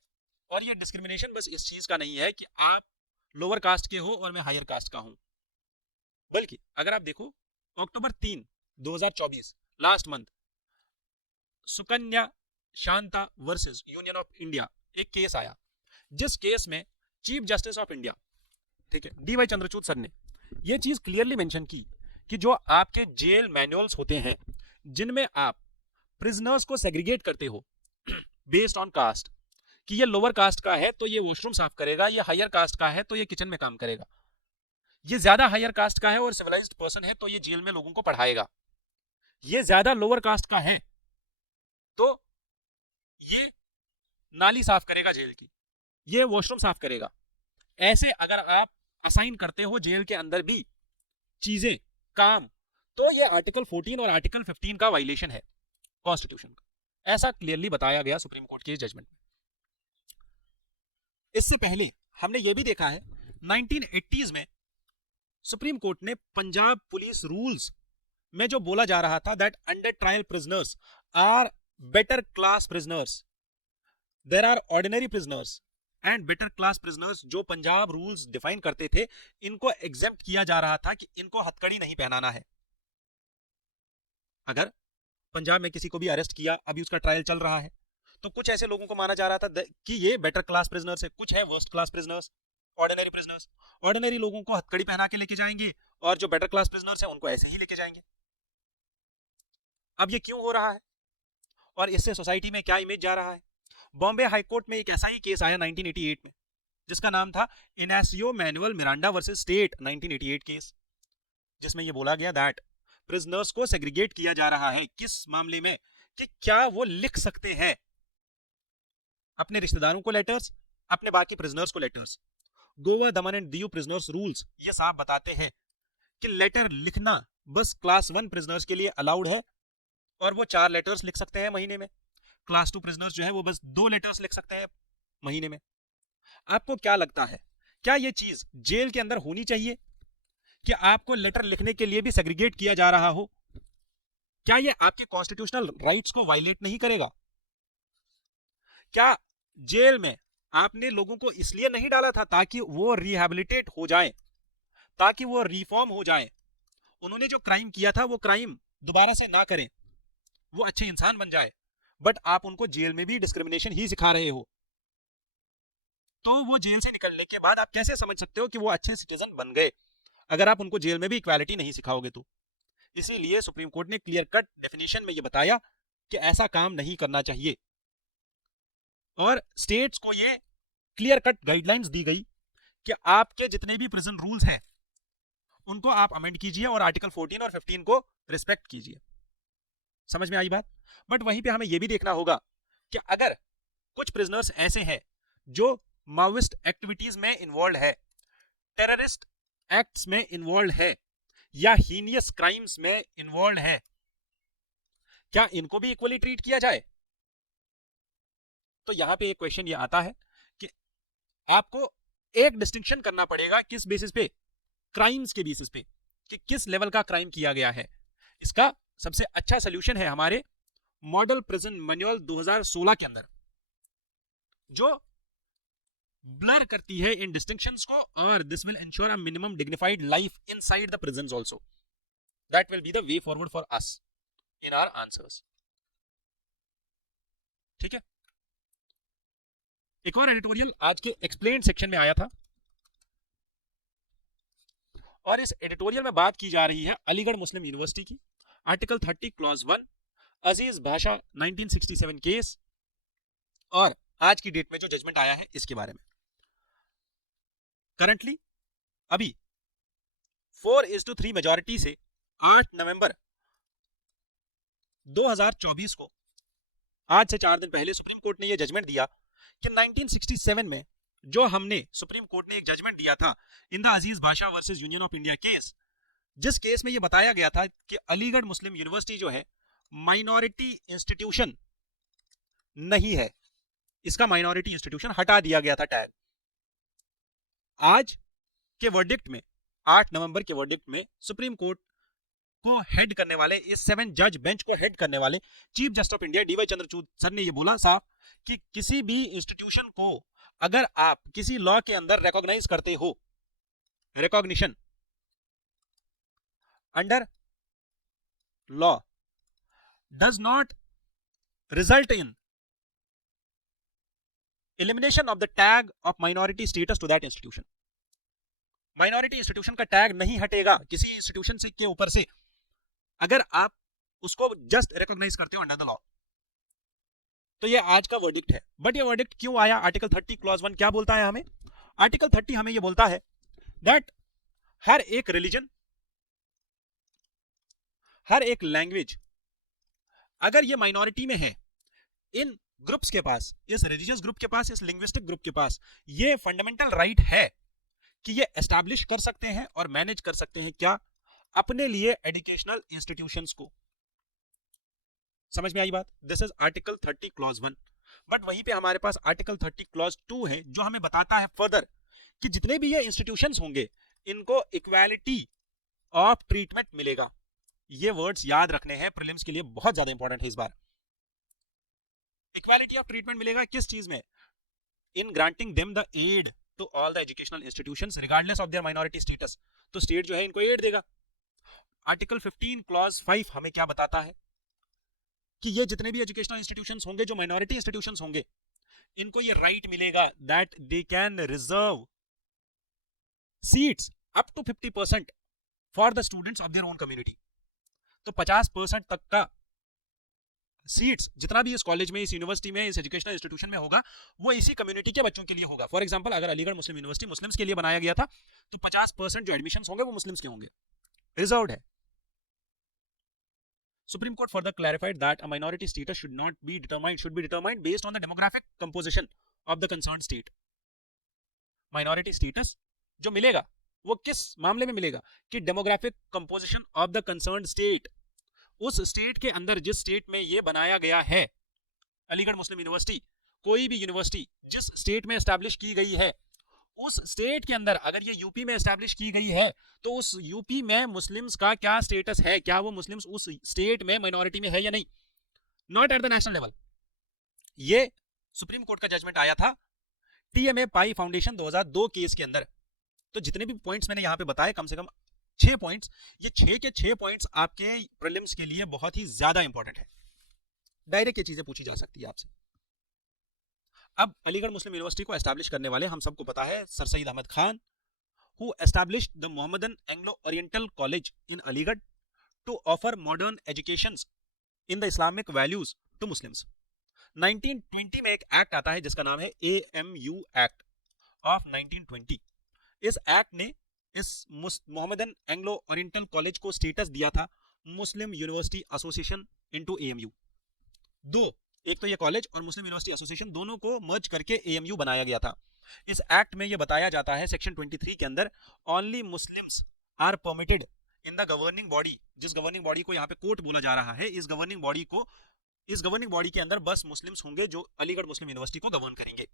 और ये डिस्क्रिमिनेशन बस इस चीज का नहीं है कि आप लोअर कास्ट के हो और मैं हायर कास्ट का हूं, बल्कि अगर आप देखो अक्टूबर 3, 2024 last month Sukanya Shanta versus union of India एक केस आया, जिस केस में चीफ जस्टिस ऑफ इंडिया, ठीक है, DY चंद्रचूड़ सर ने यह चीज क्लियरली मेंशन की कि जो आपके जेल मैनुअल्स होते हैं जिनमें आप प्रिजनर्स को सेग्रीगेट करते हो बेस्ड ऑन कास्ट, कि ये लोअर कास्ट का है तो ये वॉशरूम साफ करेगा, ये हायर कास्ट का है तो ये किचन में काम करेगा, ये ज्यादा हायर कास्ट का है और सिविलाइज्ड पर्सन है तो ये जेल में लोगों को पढ़ाएगा, ये ज्यादा लोअर कास्ट का है तो ये नाली साफ करेगा जेल की, ये वॉशरूम साफ करेगा। ऐसे अगर आप असाइन करते हो जेल के अंदर भी चीजें, काम, तो ये आर्टिकल 14 और आर्टिकल 15 का वायलेशन है कॉन्स्टिट्यूशन का, ऐसा क्लियरली बताया गया सुप्रीम कोर्ट के जजमेंट। इससे पहले हमने ये भी देखा है 1980s में सुप्रीम कोर्ट ने पंजाब पुलिस रूल्स में जो बोला जा रहा था that under trial prisoners are better class prisoners, there are ordinary prisoners and better class prisoners, जो पंजाब रूल्स डिफाइन करते थे इनको एग्जेम्प्ट किया जा रहा था कि इनको हथकड़ी नहीं पहनाना है। अगर पंजाब में किसी को भी अरेस्ट किया, अभी उसका ट्रायल चल रहा है, तो कुछ ऐसे लोगों को माना जा रहा था कि ये बेटर क्लास प्रिजनर्स है, कुछ है worst class prisoners, ordinary prisoners. Ordinary लोगों को हथकड़ी पहना के लेके जाएंगे और जो बेटर क्लास प्रिजनर्स है उनको ऐसे ही लेके जाएंगे। अब ये क्यों हो रहा है और इससे सोसाइटी में क्या इमेज जा रहा है? बॉम्बे हाईकोर्ट में एक ऐसा ही केस आया 1988 में जिसका नाम था Inácio manual Miranda versus state 1988 case, जिसमें ये बोला गया दैट प्रिजनर्स को सेग्रीगेट किया जा रहा है। किस मामले में? कि क्या वो लिख सकते हैं अपने रिश्तेदारों को लेटर्स, अपने बाकी प्रिजनर्स को letters. Goa Daman and Diu prisoners rules ये साफ बताते हैं कि लेटर लिखना बस क्लास 1 प्रिजनर्स के लिए अलाउड है और वो 4 लेटर्स लिख सकते हैं महीने में। क्लास 2 प्रिजनर्स जो है वो बस 2 लेटर्स लिख सकते हैं महीने में। आपको क्या लगता है, क्या ये चीज जेल के अंदर होनी चाहिए कि आपको लेटर लिखने के लिए भी सेग्रीगेट किया जा रहा हो? क्या ये आपके कॉन्स्टिट्यूशनल राइट्स को वायलेट नहीं करेगा? क्या जेल में आपने लोगों को इसलिए नहीं डाला था ताकि वो रिहैबिलिटेट हो जाए, ताकि वो रिफॉर्म हो जाए, उन्होंने जो क्राइम किया था वो क्राइम दोबारा से ना करें, वो अच्छे इंसान बन जाए, बट आप उनको जेल में भी डिस्क्रिमिनेशन ही सिखा रहे हो। तो वो जेल से निकलने के बाद आप कैसे समझ सकते हो कि वो अच्छे सिटीजन बन गए अगर आप उनको जेल में भी इक्वालिटी नहीं सिखाओगे तो? इसीलिए सुप्रीम कोर्ट ने क्लियर कट डेफिनेशन में ये बताया कि ऐसा काम नहीं करना चाहिए और स्टेट्स को ये क्लियर कट गाइडलाइंस दी गई कि आपके जितने भी प्रिजन रूल्स हैं उनको आप अमेंड कीजिए और आर्टिकल 14 और 15 को रिस्पेक्ट कीजिए। समझ में आई बात? बट वहीं पे हमें यह भी देखना होगा कि अगर कुछ प्रिजनर्स ऐसे हैं जो माओइस्ट एक्टिविटीज में इन्वॉल्व है, टेररिस्ट एक्ट्स में इन्वॉल्व है या हीनियस क्राइम्स में इन्वॉल्व है, क्या इनको भी इक्वली ट्रीट किया जाए? तो यहां पे एक क्वेश्चन ये आता है कि आपको एक डिस्टिंक्शन करना पड़ेगा किस बेसिस पे क्राइम्स के बेसिस पे कि किस लेवल का क्राइम किया गया है, इसका सबसे अच्छा सोल्यूशन है हमारे मॉडल प्रिजन मैनुअल 2016 के अंदर, जो ब्लर करती है इन डिस्टिंक्शंस को, और this will ensure a minimum dignified life inside the prisons also. That will be the way forward for us in our answers. ठीक है. एक और एडिटोरियल आज के एक्सप्लेन सेक्शन में आया था, और इस एडिटोरियल में बात की जा रही है अलीगढ़ मुस्लिम यूनिवर्सिटी की, आर्टिकल 30 क्लॉज 1, अजीज भाषा 1967 केस, और आज की डेट में जो जजमेंट आया है इसके बारे में. करंटली अभी 4:3 मेजॉरिटी से 8 नवंबर 2024 को, आज से 4 दिन पहले, सुप्रीम कोर्ट ने यह जजमेंट दिया कि 1967 में जो हमने सुप्रीम कोर्ट ने एक जजमेंट दिया था इन द अजीज भाषा versus union of India case, जिस केस में यह बताया गया था कि अलीगढ़ मुस्लिम यूनिवर्सिटी जो है माइनॉरिटी इंस्टीट्यूशन नहीं है, इसका माइनॉरिटी इंस्टीट्यूशन हटा दिया गया था टैग. आज के वर्डिक्ट में, 8 नवंबर के वर्डिक्ट में, सुप्रीम कोर्ट को हेड करने वाले, इस 7 जज बेंच को हेड करने वाले chief justice of India DY Chandrachud sir ने यह बोला साफ कि किसी भी इंस्टीट्यूशन को अगर आप किसी लॉ के अंदर रिकॉग्नाइज करते हो, recognition under law does not result in elimination of the tag of minority status to that institution. Minority institution का टैग नहीं हटेगा किसी इंस्टीट्यूशन से के ऊपर से अगर आप उसको जस्ट रिकॉग्नाइज करते हो अंडर द लॉ. तो ये आज का वर्डिक्ट है. बट ये वर्डिक्ट क्यों आया? आर्टिकल 30 क्लॉज 1 क्या बोलता है हमें? आर्टिकल 30 हमें ये बोलता है दैट हर एक रिलीजन, हर एक लैंग्वेज अगर ये माइनॉरिटी में है, इन ग्रुप्स के पास, इस रिलीजियस ग्रुप के पास, इस लिंग्विस्टिक ग्रुप के पास ये फंडामेंटल राइट है कि ये एस्टैब्लिश कर सकते हैं और मैनेज कर सकते हैं क्या? अपने लिए एजुकेशनल इंस्टीट्यूशंस को. समझ में आई बात? This is article 30 clause 1. But वहीं पे हमारे पास आर्टिकल 30 क्लॉज 2 है जो हमें बताता है फर्दर कि जितने भी ये इंस्टीट्यूशंस होंगे इनको इक्वालिटी ऑफ ट्रीटमेंट मिलेगा. ये वर्ड्स याद रखने हैं, प्रीलिम्स के लिए बहुत ज्यादा इंपॉर्टेंट है इस बार. इक्वालिटी ऑफ ट्रीटमेंट मिलेगा किस चीज में? In granting them the aid to all the educational institutions regardless of their minority status. तो स्टेट जो है इनको एड देगा. आर्टिकल 15 क्लॉज 5 हमें क्या बताता है कि ये जितने भी एजुकेशनल इंस्टीट्यूशंस होंगे जो माइनॉरिटी इंस्टीट्यूशंस होंगे, इनको ये राइट मिलेगा that they can reserve seats up to 50% for the students of their own community. तो 50% तक का सीट्स जितना भी इस कॉलेज में, इस यूनिवर्सिटी में, इस एजुकेशनल इंस्टीट्यूशन में होगा वो इसी कम्युनिटी के बच्चों के लिए होगा. फॉर एग्जांपल अगर अलीगढ़ मुस्लिम यूनिवर्सिटी मुस्लिम्स के लिए बनाया गया था तो 50% जो एडमिशंस होंगे वो मुस्लिम्स के होंगे, रिजर्व्ड है. Supreme Court further clarified that a minority status should be determined based on the demographic composition of the concerned state. Minority status जो मिलेगा वो किस मामले में मिलेगा कि demographic composition of the concerned state, उस स्टेट के अंदर जिस स्टेट में ये बनाया गया है अलीगढ़ मुस्लिम यूनिवर्सिटी, कोई भी यूनिवर्सिटी जिस स्टेट में एस्टैब्लिश की गई है उस स्टेट के अंदर अगर ये यूपी में एस्टैब्लिश की गई है तो उस यूपी में मुस्लिम्स का क्या स्टेटस है, क्या वो मुस्लिम्स उस स्टेट में माइनॉरिटी में है या नहीं, not at the national level. ये सुप्रीम कोर्ट का जजमेंट आया था टीएमए पाई फाउंडेशन 2002 केस के अंदर. तो जितने भी पॉइंट्स मैंने यहाँ पे बताए, कम से कम 6 पॉइंट्स, ये 6 के 6 पॉइंट्स आपके प्रीलिम्स के लिए बहुत ही ज्यादा इंपॉर्टेंट है. डायरेक्ट ये चीजें पूछी जा सकती है आपसे. अब अलीगढ़ मुस्लिम यूनिवर्सिटी को एस्टैब्लिश करने वाले हम सबको पता है sir Syed Ahmad Khan, who established the Mohammedan Anglo-Oriental College in Aligarh to offer modern educations in the Islamic values to Muslims. 1920 में एक एक्ट आता है जिसका नाम है AMU एक्ट ऑफ 1920. इस एक्ट ने इस मोहम्मदन एंग्लो ओरिएंटल कॉलेज को स्टेटस दिया था मुस्लिम यूनिवर्सिटी एसोसिएशन इनटू AMU. दो, एक तो ये कॉलेज और मुस्लिम यूनिवर्सिटी एसोसिएशन दोनों को मर्ज करके AMU बनाया गया था. इस एक्ट में ये बताया जाता है सेक्शन 23 के अंदर, only Muslims are permitted in the governing body. जिस गवर्निंग बॉडी को यहाँ पे कोर्ट बोला जा रहा है, इस गवर्निंग बॉडी के अंदर बस मुस्लिम्स होंगे जो अलीगढ़ मुस्लिम यूनिवर्सिटी को गवर्न करेंगे.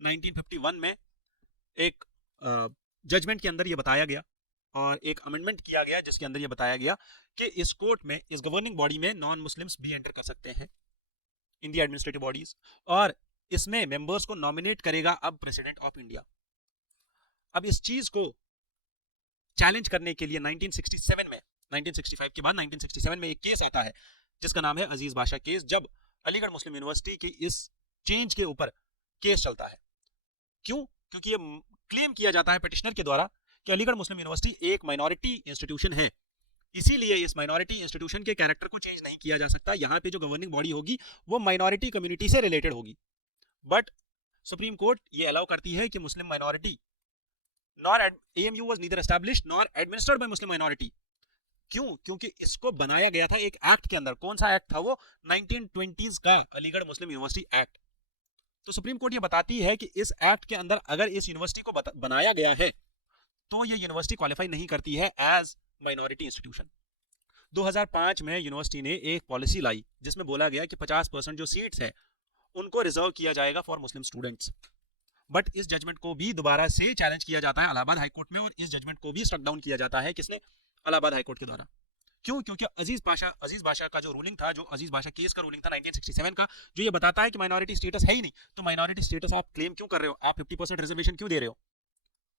1951 में एक जजमेंट के अंदर ये बताया गया और एक अमेंडमेंट किया गया जिसके अंदर ये बताया गया कि इस कोर्ट में, इस गवर्निंग बॉडी में नॉन मुस्लिम्स भी एंटर कर सकते हैं इन दी एडमिनिस्ट्रेटिव बॉडीज, और इसमें मेंबर्स को नॉमिनेट करेगा अब प्रेसिडेंट ऑफ इंडिया। अब इस चीज को चैलेंज करने के लिए 1967 में, 1965 के बाद 1967 में एक केस आता है जिसका नाम है अजीज बाशा केस, जब अलीगढ़ मुस्लिम यूनिवर्सिटी की इस चेंज के ऊपर केस चलता है। क्यों? क्योंकि ये क्लेम किया जाता है पिटिशनर के द्वारा कि अलीगढ़ मुस्लिम यूनिवर्सिटी एक माइनॉरिटी इंस्टीट्यूशन है, इसीलिए इस माइनॉरिटी इंस्टीट्यूशन के कैरेक्टर को चेंज नहीं किया जा सकता। यहाँ पे जो गवर्निंग बॉडी होगी वो माइनॉरिटी कम्युनिटी से रिलेटेड होगी। बट सुप्रीम कोर्ट ये अलाउ करती है कि मुस्लिम minority, nor AMU was neither established nor administered by Muslim minority। क्यों? क्योंकि इसको बनाया गया था एक एक्ट के अंदर। कौन सा एक्ट था वो? 1920s का अलीगढ़ मुस्लिम यूनिवर्सिटी एक्ट। तो सुप्रीम कोर्ट ये बताती है कि इस एक्ट के अंदर अगर इस यूनिवर्सिटी को बनाया गया है तो ये यूनिवर्सिटी क्वालिफाई नहीं करती है एज माइनॉरिटी इंस्टीट्यूशन। 2005 में यूनिवर्सिटी ने एक पॉलिसी लाई जिसमें बोला गया कि 50% जो सीट्स है उनको रिजर्व किया जाएगा फॉर मुस्लिम स्टूडेंट्स। बट इस जजमेंट को भी दोबारा से चैलेंज किया जाता है इलाहाबाद हाईकोर्ट में, और इस जजमेंट को भी स्ट्रक डाउन किया जाता है। किसने? इलाहाबाद हाईकोर्ट के द्वारा। क्यों? क्योंकि अजीज बाशा का जो रूलिंग था, जो अजीज बाशा केस का रूलिंग था 1967 का, जो ये बताता है कि माइनॉरिटी स्टेटस है ही नहीं, तो माइनॉरिटी स्टेटस आप क्लेम क्यों कर रहे हो? आप 50% रिजर्वेशन क्यों दे रहे हो?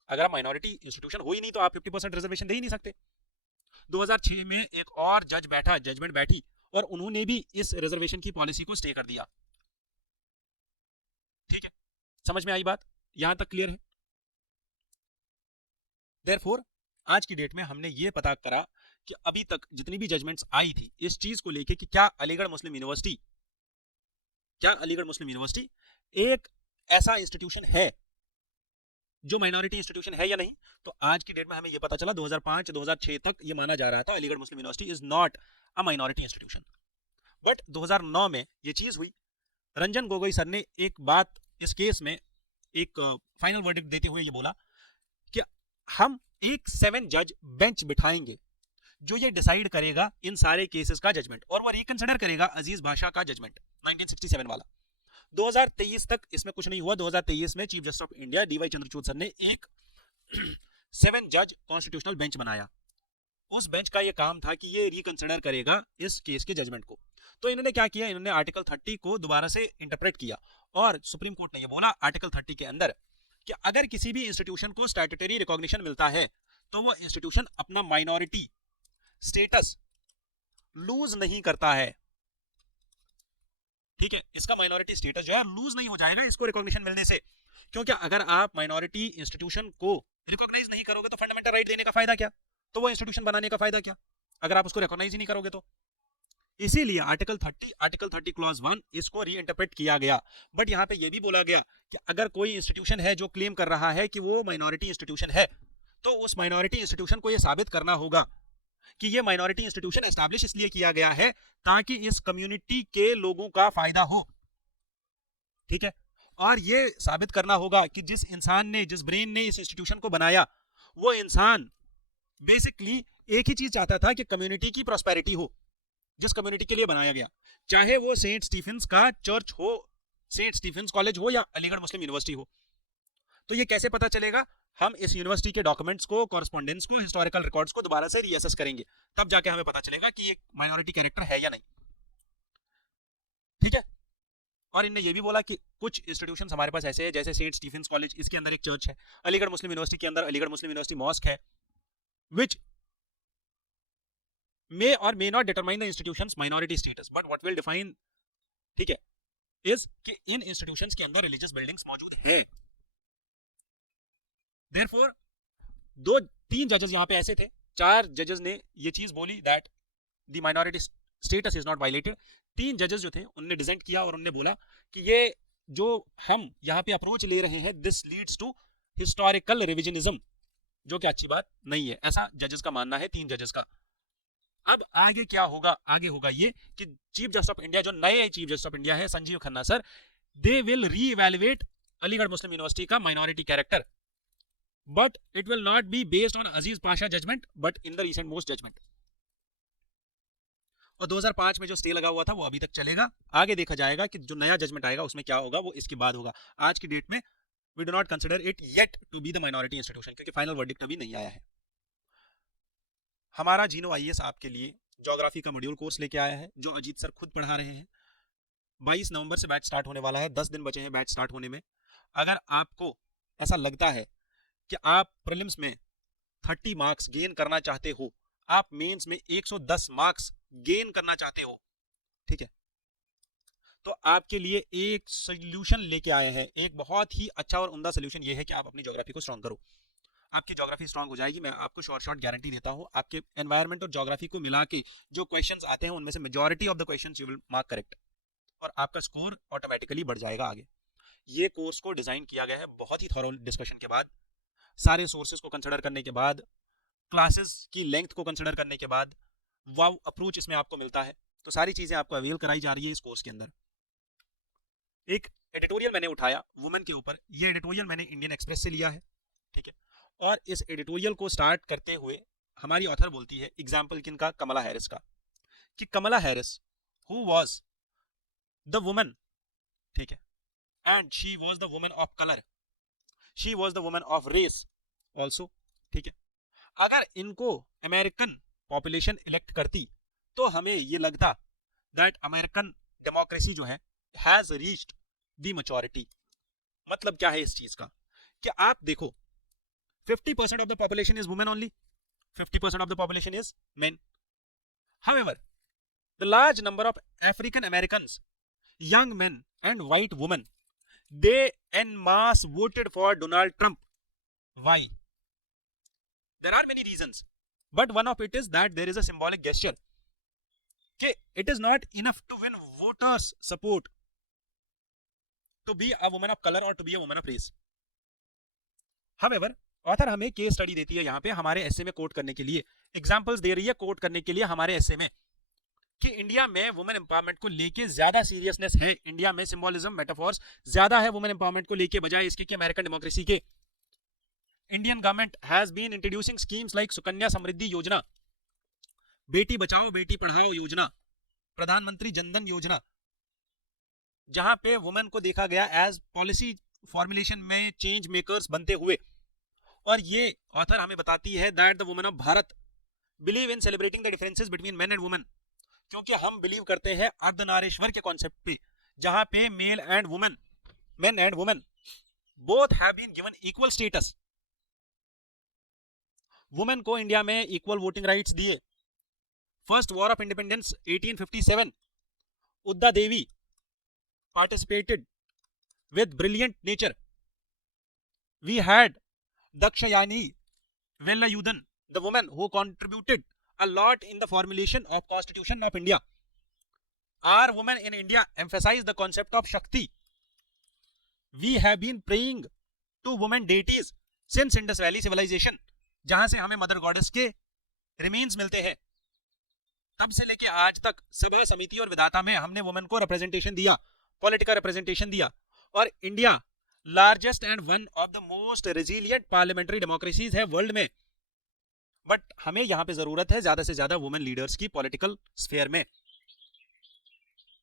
अगर आप माइनॉरिटी इंस्टीट्यूशन हो ही नहीं तो आप 50% रिजर्वेशन दे ही नहीं सकते। 2006 में एक और जजमेंट बैठी और उन्होंने भी इस रिजर्वेशन की पॉलिसी को स्टे कर दिया। ठीक है, समझ में आई बात? यहां तक क्लियर है? देयरफॉर आज की डेट में हमने ये पता करा कि अभी तक जितनी भी जजमेंट्स आई थी इस चीज को लेके कि क्या अलीगढ़ मुस्लिम यूनिवर्सिटी एक ऐसा इंस्टीट्यूशन है जो माइनॉरिटी इंस्टीट्यूशन है या नहीं। तो आज की डेट में हमें यह पता चला 2005-2006 तक ये माना जा रहा था Aligarh Muslim university is not a minority institution. But 2009 में ये चीज हुई। रंजन गोगोई सर ने एक बात इस केस में एक फाइनल वर्डिक्ट देते हुए ये बोला कि हम एक 7 जज बेंच बिठाएंगे जो ये डिसाइड करेगा इन सारे केसेस का जजमेंट, और वो रिकंसिडर करेगा अजीज बाशा का जजमेंट 1967 वाला। 2023 तक इसमें कुछ नहीं हुआ। 2023 में chief justice of India DY Chandrachud sir ने एक 7 जज कॉन्स्टिट्यूशनल बेंच बनाया। उस बेंच का ये काम था कि ये रिकंसिडर करेगा इस केस के जजमेंट को। तो इन्होंने क्या किया? इन्होंने आर्टिकल 30 को दोबारा से इंटरप्रेट किया और सुप्रीम कोर्ट ने ये बोला आर्टिकल 30 के अंदर कि अगर किसी भी इंस्टीट्यूशन को स्टैट्यूटरी रिकॉग्निशन मिलता है तो वो इंस्टीट्यूशन अपना माइनॉरिटी स्टेटस लूज नहीं करता है। ठीक है, इसका माइनॉरिटी स्टेटस जो है लूज नहीं हो जाएगा इसको रिकॉग्निशन मिलने से, क्योंकि अगर आप माइनॉरिटी इंस्टीट्यूशन को रिकॉग्नाइज नहीं करोगे तो फंडामेंटल राइट देने का फायदा क्या? तो वो इंस्टीट्यूशन बनाने का फायदा क्या अगर आप उसको रिकॉग्नाइज ही नहीं करोगे तो? इसीलिए आर्टिकल 30 क्लॉज 1 इसको रीइंटरप्रेट किया गया। बट यहाँ पे ये भी बोला गया कि अगर कोई इंस्टीट्यूशन है जो क्लेम कर रहा है कि वो माइनॉरिटी इंस्टीट्यूशन है तो उस माइनॉरिटी इंस्टीट्यूशन को ये साबित करना होगा कि ये माइनॉरिटी इंस्टीट्यूशन एस्टैब्लिश इसलिए किया गया है ताकि इस कम्युनिटी के लोगों का फायदा हो। ठीक है, और ये साबित करना होगा कि जिस इंसान ने, जिस ब्रेन ने इस इंस्टीट्यूशन को बनाया, वो इंसान बेसिकली एक ही चीज चाहता था कि कम्युनिटी की प्रॉस्पेरिटी हो, जिस कम्युनिटी के लिए बनाया गया, चाहे वो सेंट स्टीफेंस का चर्च हो, सेंट स्टीफेंस कॉलेज हो या अलीगढ़ मुस्लिम यूनिवर्सिटी हो। तो ये कैसे पता चलेगा? हम इस यूनिवर्सिटी के डॉक्यूमेंट्स को, कॉरेस्पॉन्डेंस को, हिस्टोरिकल रिकॉर्ड्स को दोबारा से रीअसेस करेंगे, तब जाके हमें पता चलेगा कि ये माइनॉरिटी कैरेक्टर है या नहीं। ठीक है, और इनने ये भी बोला कि कुछ इंस्टीट्यूशंस हमारे पास ऐसे हैं जैसे सेंट स्टीफेंस कॉलेज, इसके अंदर एक चर्च है, अलीगढ़ मुस्लिम यूनिवर्सिटी के अंदर अलीगढ़ मुस्लिम यूनिवर्सिटी मॉस्क है, विच may or may not determine the institution's minority status, but what will define, ठीक है, is कि इन institutions के अंदर religious buildings मौजूद है। Therefore, 3 जजेस यहाँ पे ऐसे थे, 4 जजेस ने ये चीज बोली that the minority status is not violated। 3 जजेस जो थे उन्होंने डिसेंट किया और उन्होंने बोला कि ये जो हम यहाँ पे अप्रोच ले रहे हैं this leads to historical revisionism, जो कि अच्छी बात नहीं है, ऐसा जजेस का मानना है, 3 जजेस का। अब आगे क्या होगा? आगे होगा ये कि चीफ जस्टिस ऑफ इंडिया, जो नए चीफ जस्टिस ऑफ इंडिया है Sanjiv Khanna sir, they will reevaluate Aligarh Muslim university का minority character, but it will not be based on Azeez Basha judgement but in the recent most judgement. और 2005 में जो स्टे लगा हुआ था वो अभी तक चलेगा। आगे देखा जाएगा कि जो नया जजमेंट आएगा उसमें क्या होगा, वो इसके बाद होगा। आज की डेट में we do not consider it yet to be the minority institution, क्योंकि फाइनल वर्डिक्ट अभी नहीं आया है। हमारा जीनो आईएएस आपके लिए ज्योग्राफी का मॉड्यूल कोर्स लेके आया है, जो अजीत सर खुद पढ़ा रहे हैं। 22 नवंबर से बैच स्टार्ट होने वाला है, 10 दिन बचे हैं बैच स्टार्ट होने में। अगर आपको ऐसा लगता है कि आप प्रीलिम्स में 30 मार्क्स गेन करना चाहते हो, आप मेंस में 110 मार्क्स गेन करना चाहते हो, ठीक है, तो आपके लिए एक सोल्यूशन लेके आए हैं। एक बहुत ही अच्छा और उम्दा सोल्यूशन ये है कि आप अपनी ज्योग्राफी को स्ट्रांग करो। आपकी ज्योग्राफी स्ट्रांग हो जाएगी, मैं आपको शॉर्ट गारंटी देता हूं। आपके एनवायरनमेंट और ज्योग्राफी को मिला के जो क्वेश्चंस आते हैं उनमें से majority of the questions you will mark correct, और आपका स्कोर ऑटोमेटिकली बढ़ जाएगा आगे। ये कोर्स को डिजाइन किया गया है बहुत ही थॉरो डिस्कशन के बाद, सारे सोर्सेज को कंसिडर करने के बाद, क्लासेस की लेंथ को कंसिडर करने के बाद, वाव अप्रोच इसमें आपको मिलता है। तो सारी चीजें आपको अवेल कराई जा रही है इस कोर्स के अंदर। एक एडिटोरियल मैंने उठाया वुमेन के ऊपर, ये एडिटोरियल मैंने इंडियन एक्सप्रेस से लिया है, ठीक है। और इस एडिटोरियल को स्टार्ट करते हुए हमारी ऑथर बोलती है एग्जाम्पल किनका, कमला हैरिस का, कि Kamala Harris who was the woman, ठीक है, and she was the woman of colour, she was the woman of race also, ठीक है। अगर इनको अमेरिकन पॉपुलेशन इलेक्ट करती तो हमें ये लगता दैट अमेरिकन डेमोक्रेसी जो है हैज रीच्ड द मैच्योरिटी। मतलब क्या है इस चीज का, कि आप देखो 50% of the population is women only, 50% of the population is men. However, the large number of African Americans, young men and white women, they en masse voted for Donald Trump. Why? There are many reasons, but one of it is that there is a symbolic gesture. Okay, it is not enough to win voters' support to be a woman of color or to be a woman of race. However, author हमें case study देती है यहाँ पे हमारे एसे में coat करने के लिए, एग्जांपल्स दे रही है कोट करने के लिए हमारे एसे में, कि इंडिया में वुमेन एम्पावरमेंट को लेके ज्यादा सीरियसनेस है, इंडिया में सिंबोलिज्म मेटाफोर्स ज्यादा है वुमेन एम्पावरमेंट को लेके बजाय इसके कि अमेरिकन डेमोक्रेसी के। Indian government has been introducing schemes like Sukanya Samriddhi Yojana, Beti Bachao Beti Padhao योजना, प्रधानमंत्री जनधन योजना, जहां पे वुमेन को देखा गया एज पॉलिसी फॉर्मुलेशन में चेंज मेकर्स बनते हुए। और ये ऑथर हमें बताती है that the women of Bharat believe in celebrating the differences between main and women, क्योंकि हम बिलीव करते हैं अर्धनारीश्वर के कॉन्सेप्ट पे, जहां पे male and women, men and women both have been given equal status. Women को इंडिया में इक्वल वोटिंग राइट्स दिए। First war of independence 1857, Udda Devi participated with brilliant nature. We had Dakshayani Velayudan, the woman who contributed a lot in the formulation of Constitution of India. Our women in India emphasize the concept of Shakti. We have been praying to women deities since Indus Valley civilization, जहां से हमें mother goddess के remains मिलते हैं, तब से लेके आज तक सभा समिति और विधाता में हमने वुमेन को रिप्रेजेंटेशन दिया, पॉलिटिकल रिप्रेजेंटेशन दिया। और India largest and one of the most resilient parliamentary democracies है वर्ल्ड में, बट हमें यहां पे जरूरत है ज्यादा से ज्यादा वुमेन लीडर्स की पॉलिटिकल स्फीयर में।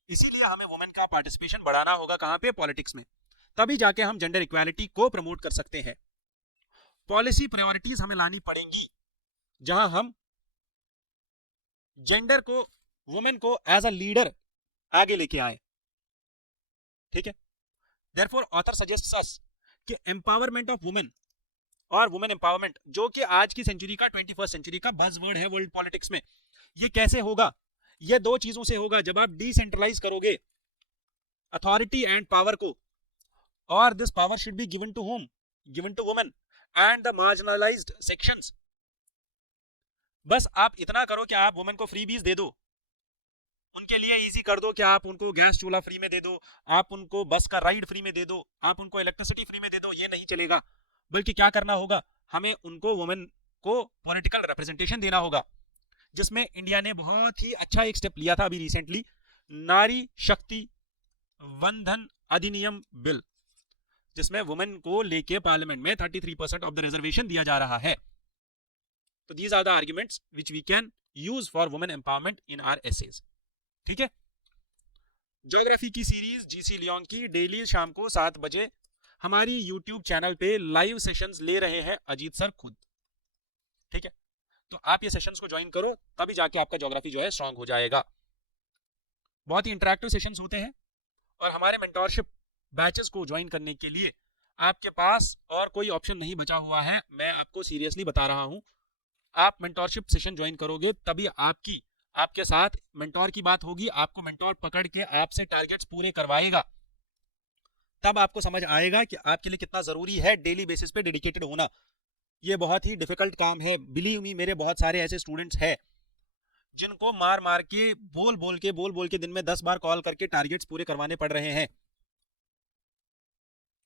इसीलिए हमें वुमेन का पार्टिसिपेशन बढ़ाना होगा, कहां पे, पॉलिटिक्स में, तभी जाके हम जेंडर इक्वालिटी को प्रमोट कर सकते हैं। पॉलिसी प्रायोरिटीज हमें लानी पड़ेंगी जहां हम जेंडर को, वुमेन को एज अ लीडर आगे लेके आए, ठीक है। Therefore, author suggests us कि empowerment of women और women empowerment, जो कि आज की सेंचुरी का 21st सेंचुरी का बज़वर्ड है वर्ल्ड पॉलिटिक्स में, ये कैसे होगा? ये दो चीजों से होगा, जब आप डिसेंट्रलाइज करोगे अथॉरिटी एंड पावर को, और this power should be given to whom? Given to women and the marginalized sections. बस आप इतना करो कि आप वुमेन को फ्रीबीज दे दो, उनके लिए इजी कर दो कि आप उनको गैस चूल्हा फ्री में दे दो, आप उनको बस का राइड फ्री में दे दो, आप उनको इलेक्ट्रिसिटी फ्री में दे दो, ये नहीं चलेगा। बल्कि क्या करना होगा, हमें उनको, वुमेन को पॉलिटिकल रिप्रेजेंटेशन देना होगा, जिसमें इंडिया ने बहुत ही अच्छा एक स्टेप लिया था अभी रिसेंटली, नारी शक्ति वंदन अधिनियम बिल, जिसमें वुमेन को लेके पार्लियामेंट में 33% ऑफ द रिजर्वेशन दिया जा रहा है। तो these are the arguments which we can use for women empowerment in our essays, ठीक है। ज्योग्राफी की सीरीज जीसी लियोंग की डेली शाम को 7 बजे हमारी यूट्यूब चैनल पे लाइव सेशंस ले रहे हैं अजीत सर खुद, ठीक है। तो आप ये सेशंस को ज्वाइन करो, तभी जाके आपका ज्योग्राफी जो है स्ट्रांग हो जाएगा। बहुत ही इंटरेक्टिव सेशंस होते हैं, और हमारे मेंटोरशिप बैचेस को ज्वाइन करने के लिए आपके पास और कोई ऑप्शन नहीं बचा हुआ है। मैं आपको सीरियसली बता रहा हूं, आप मेंटोरशिप सेशन ज्वाइन करोगे तभी आपके साथ मेंटोर की बात होगी, आपको मेंटोर पकड़ के आपसे टारगेट्स पूरे करवाएगा, तब आपको समझ आएगा कि आपके लिए कितना जरूरी है डेली बेसिस पे डेडिकेटेड होना। ये बहुत ही डिफिकल्ट काम है, बिलीव मी, मेरे बहुत सारे ऐसे स्टूडेंट्स हैं जिनको मार मार के बोल बोल के दिन में 10 बार कॉल करके टारगेट्स पूरे करवाने पड़ रहे हैं।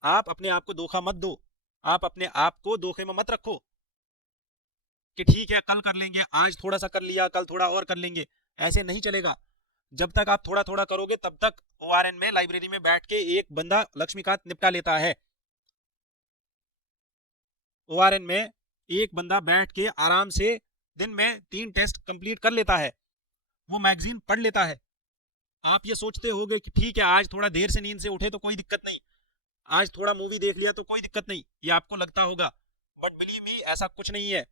आप अपने आप को धोखा मत दो, आप अपने आप को धोखे में मत रखो कि ठीक है कल कर लेंगे, आज थोड़ा सा कर लिया, कल थोड़ा और कर लेंगे। ऐसे नहीं चलेगा। जब तक आप थोड़ा थोड़ा करोगे तब तक ओआरएन में लाइब्रेरी में बैठ के एक बंदा लक्ष्मीकांत निपटा लेता है। ओआरएन में एक बंदा बैठ के आराम से दिन में 3 टेस्ट कंप्लीट कर लेता है, वो मैगजीन पढ़ लेता है। आप ये सोचते होगे कि ठीक है आज थोड़ा देर से नींद से उठे तो कोई दिक्कत नहीं, आज थोड़ा मूवी देख लिया तो कोई दिक्कत नहीं, ये आपको लगता होगा, बट बिलीव मी ऐसा कुछ नहीं है।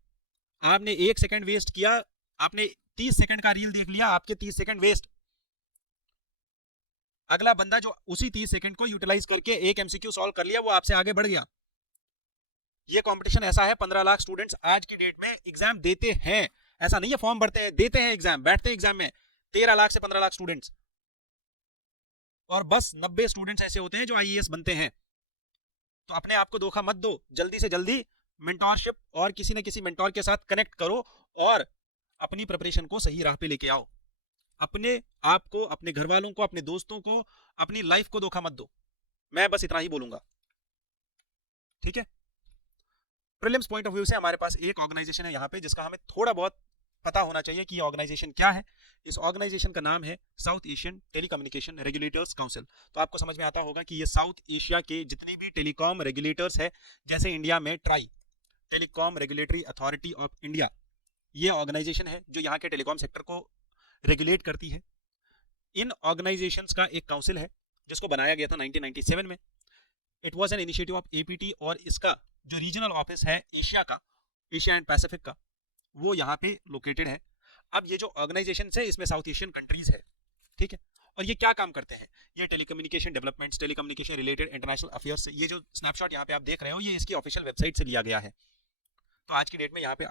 आपने 1 सेकंड वेस्ट किया, आपने 30 सेकंड का रील देख लिया, आपके 30 सेकंड वेस्ट। अगला बंदा जो उसी 30 सेकंड को यूटिलाइज करके एक एमसीक्यू सॉल्व कर लिया, वो आपसे आगे बढ़ गया। ये कंपटीशन ऐसा है, 15 लाख स्टूडेंट्स आज की डेट में एग्जाम देते हैं। ऐसा नहीं है फॉर्म भरते हैं, देते हैं एग्जाम, बैठते हैं एग्जाम में 13 लाख से 15 लाख स्टूडेंट्स, और बस 90 स्टूडेंट्स ऐसे होते हैं जो आईएएस बनते हैं। तो अपने आप को धोखा मत दो, जल्दी से जल्दी मेंटोरशिप और किसी न किसी मेंटोर के साथ कनेक्ट करो और अपनी प्रिपरेशन को सही राह पे लेके आओ। अपने आप को, अपने घर वालों को, अपने दोस्तों को, अपनी लाइफ को धोखा मत दो। मैं बस इतना ही बोलूंगा, ठीक है। प्रीलिम्स पॉइंट ऑफ व्यू से हमारे पास एक ऑर्गेनाइजेशन है यहाँ पे जिसका हमें थोड़ा बहुत पता होना चाहिए कि ये ऑर्गेनाइजेशन क्या है। इस ऑर्गेनाइजेशन का नाम है south Asian telecommunication regulators council. तो आपको समझ में आता होगा कि ये साउथ एशिया के जितने भी टेलीकॉम रेगुलेटर्स है, जैसे इंडिया में try, telecom regulatory authority of India, ये ऑर्गेनाइजेशन है जो यहाँ के टेलीकॉम सेक्टर को रेगुलेट करती है। इन ऑर्गेनाइजेशंस का एक काउंसिल है जिसको बनाया गया था 1997 में। It was an initiative of APT, और इसका जो रीजनल ऑफिस है एशिया का, एशिया एंड पैसिफिक का, वो यहाँ पे लोकेटेड है। अब ये जो ऑर्गेनाइजेशन है इसमें साउथ एशियन कंट्रीज है, ठीक है। और ये क्या काम करते हैं, ये telecommunication developments, telecommunication related international affairs से, ये जो स्नैपशॉट यहाँ पे आप देख रहे हो ये इसकी ऑफिशियल वेबसाइट से लिया गया है। तो आज की डेट में यहाँ पे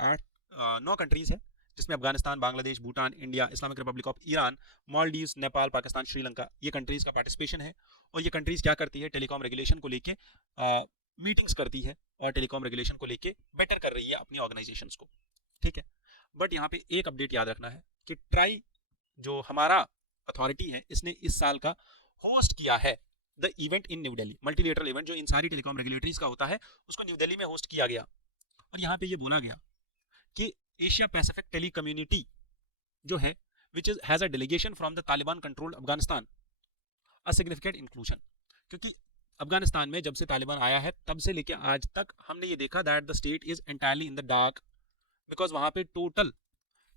9 कंट्रीज है, जिसमें Afghanistan, Bangladesh, Bhutan, India, Islamic Republic of Iran, Maldives, Nepal, Pakistan, Sri Lanka, ये कंट्रीज का पार्टिसिपेशन है। और ये कंट्रीज क्या करती है, टेलीकॉम रेगुलेशन को लेके मीटिंग्स करती है और टेलीकॉम रेगुलेशन को लेके बेटर कर रही है अपनी ऑर्गेनाइजेशंस को, ठीक है। बट यहाँ पे एक अपडेट याद रखना है कि ट्राई जो हमारा अथॉरिटी है, इसने इस साल का होस्ट किया है the event in new Delhi, multilateral event जो इन सारी टेलीकॉम रेगुलेटरीज का होता है, उसको न्यू दिल्ली में होस्ट किया गया। और यहाँ पे ये बोला गया कि एशिया पैसिफिक टेली कम्युनिटी जो है which is has a delegation from the Taliban controlled Afghanistan, a significant inclusion. क्योंकि अफगानिस्तान में जब से तालिबान आया है तब से लेकर आज तक हमने ये देखा that the state is entirely in the dark, because वहां पे टोटल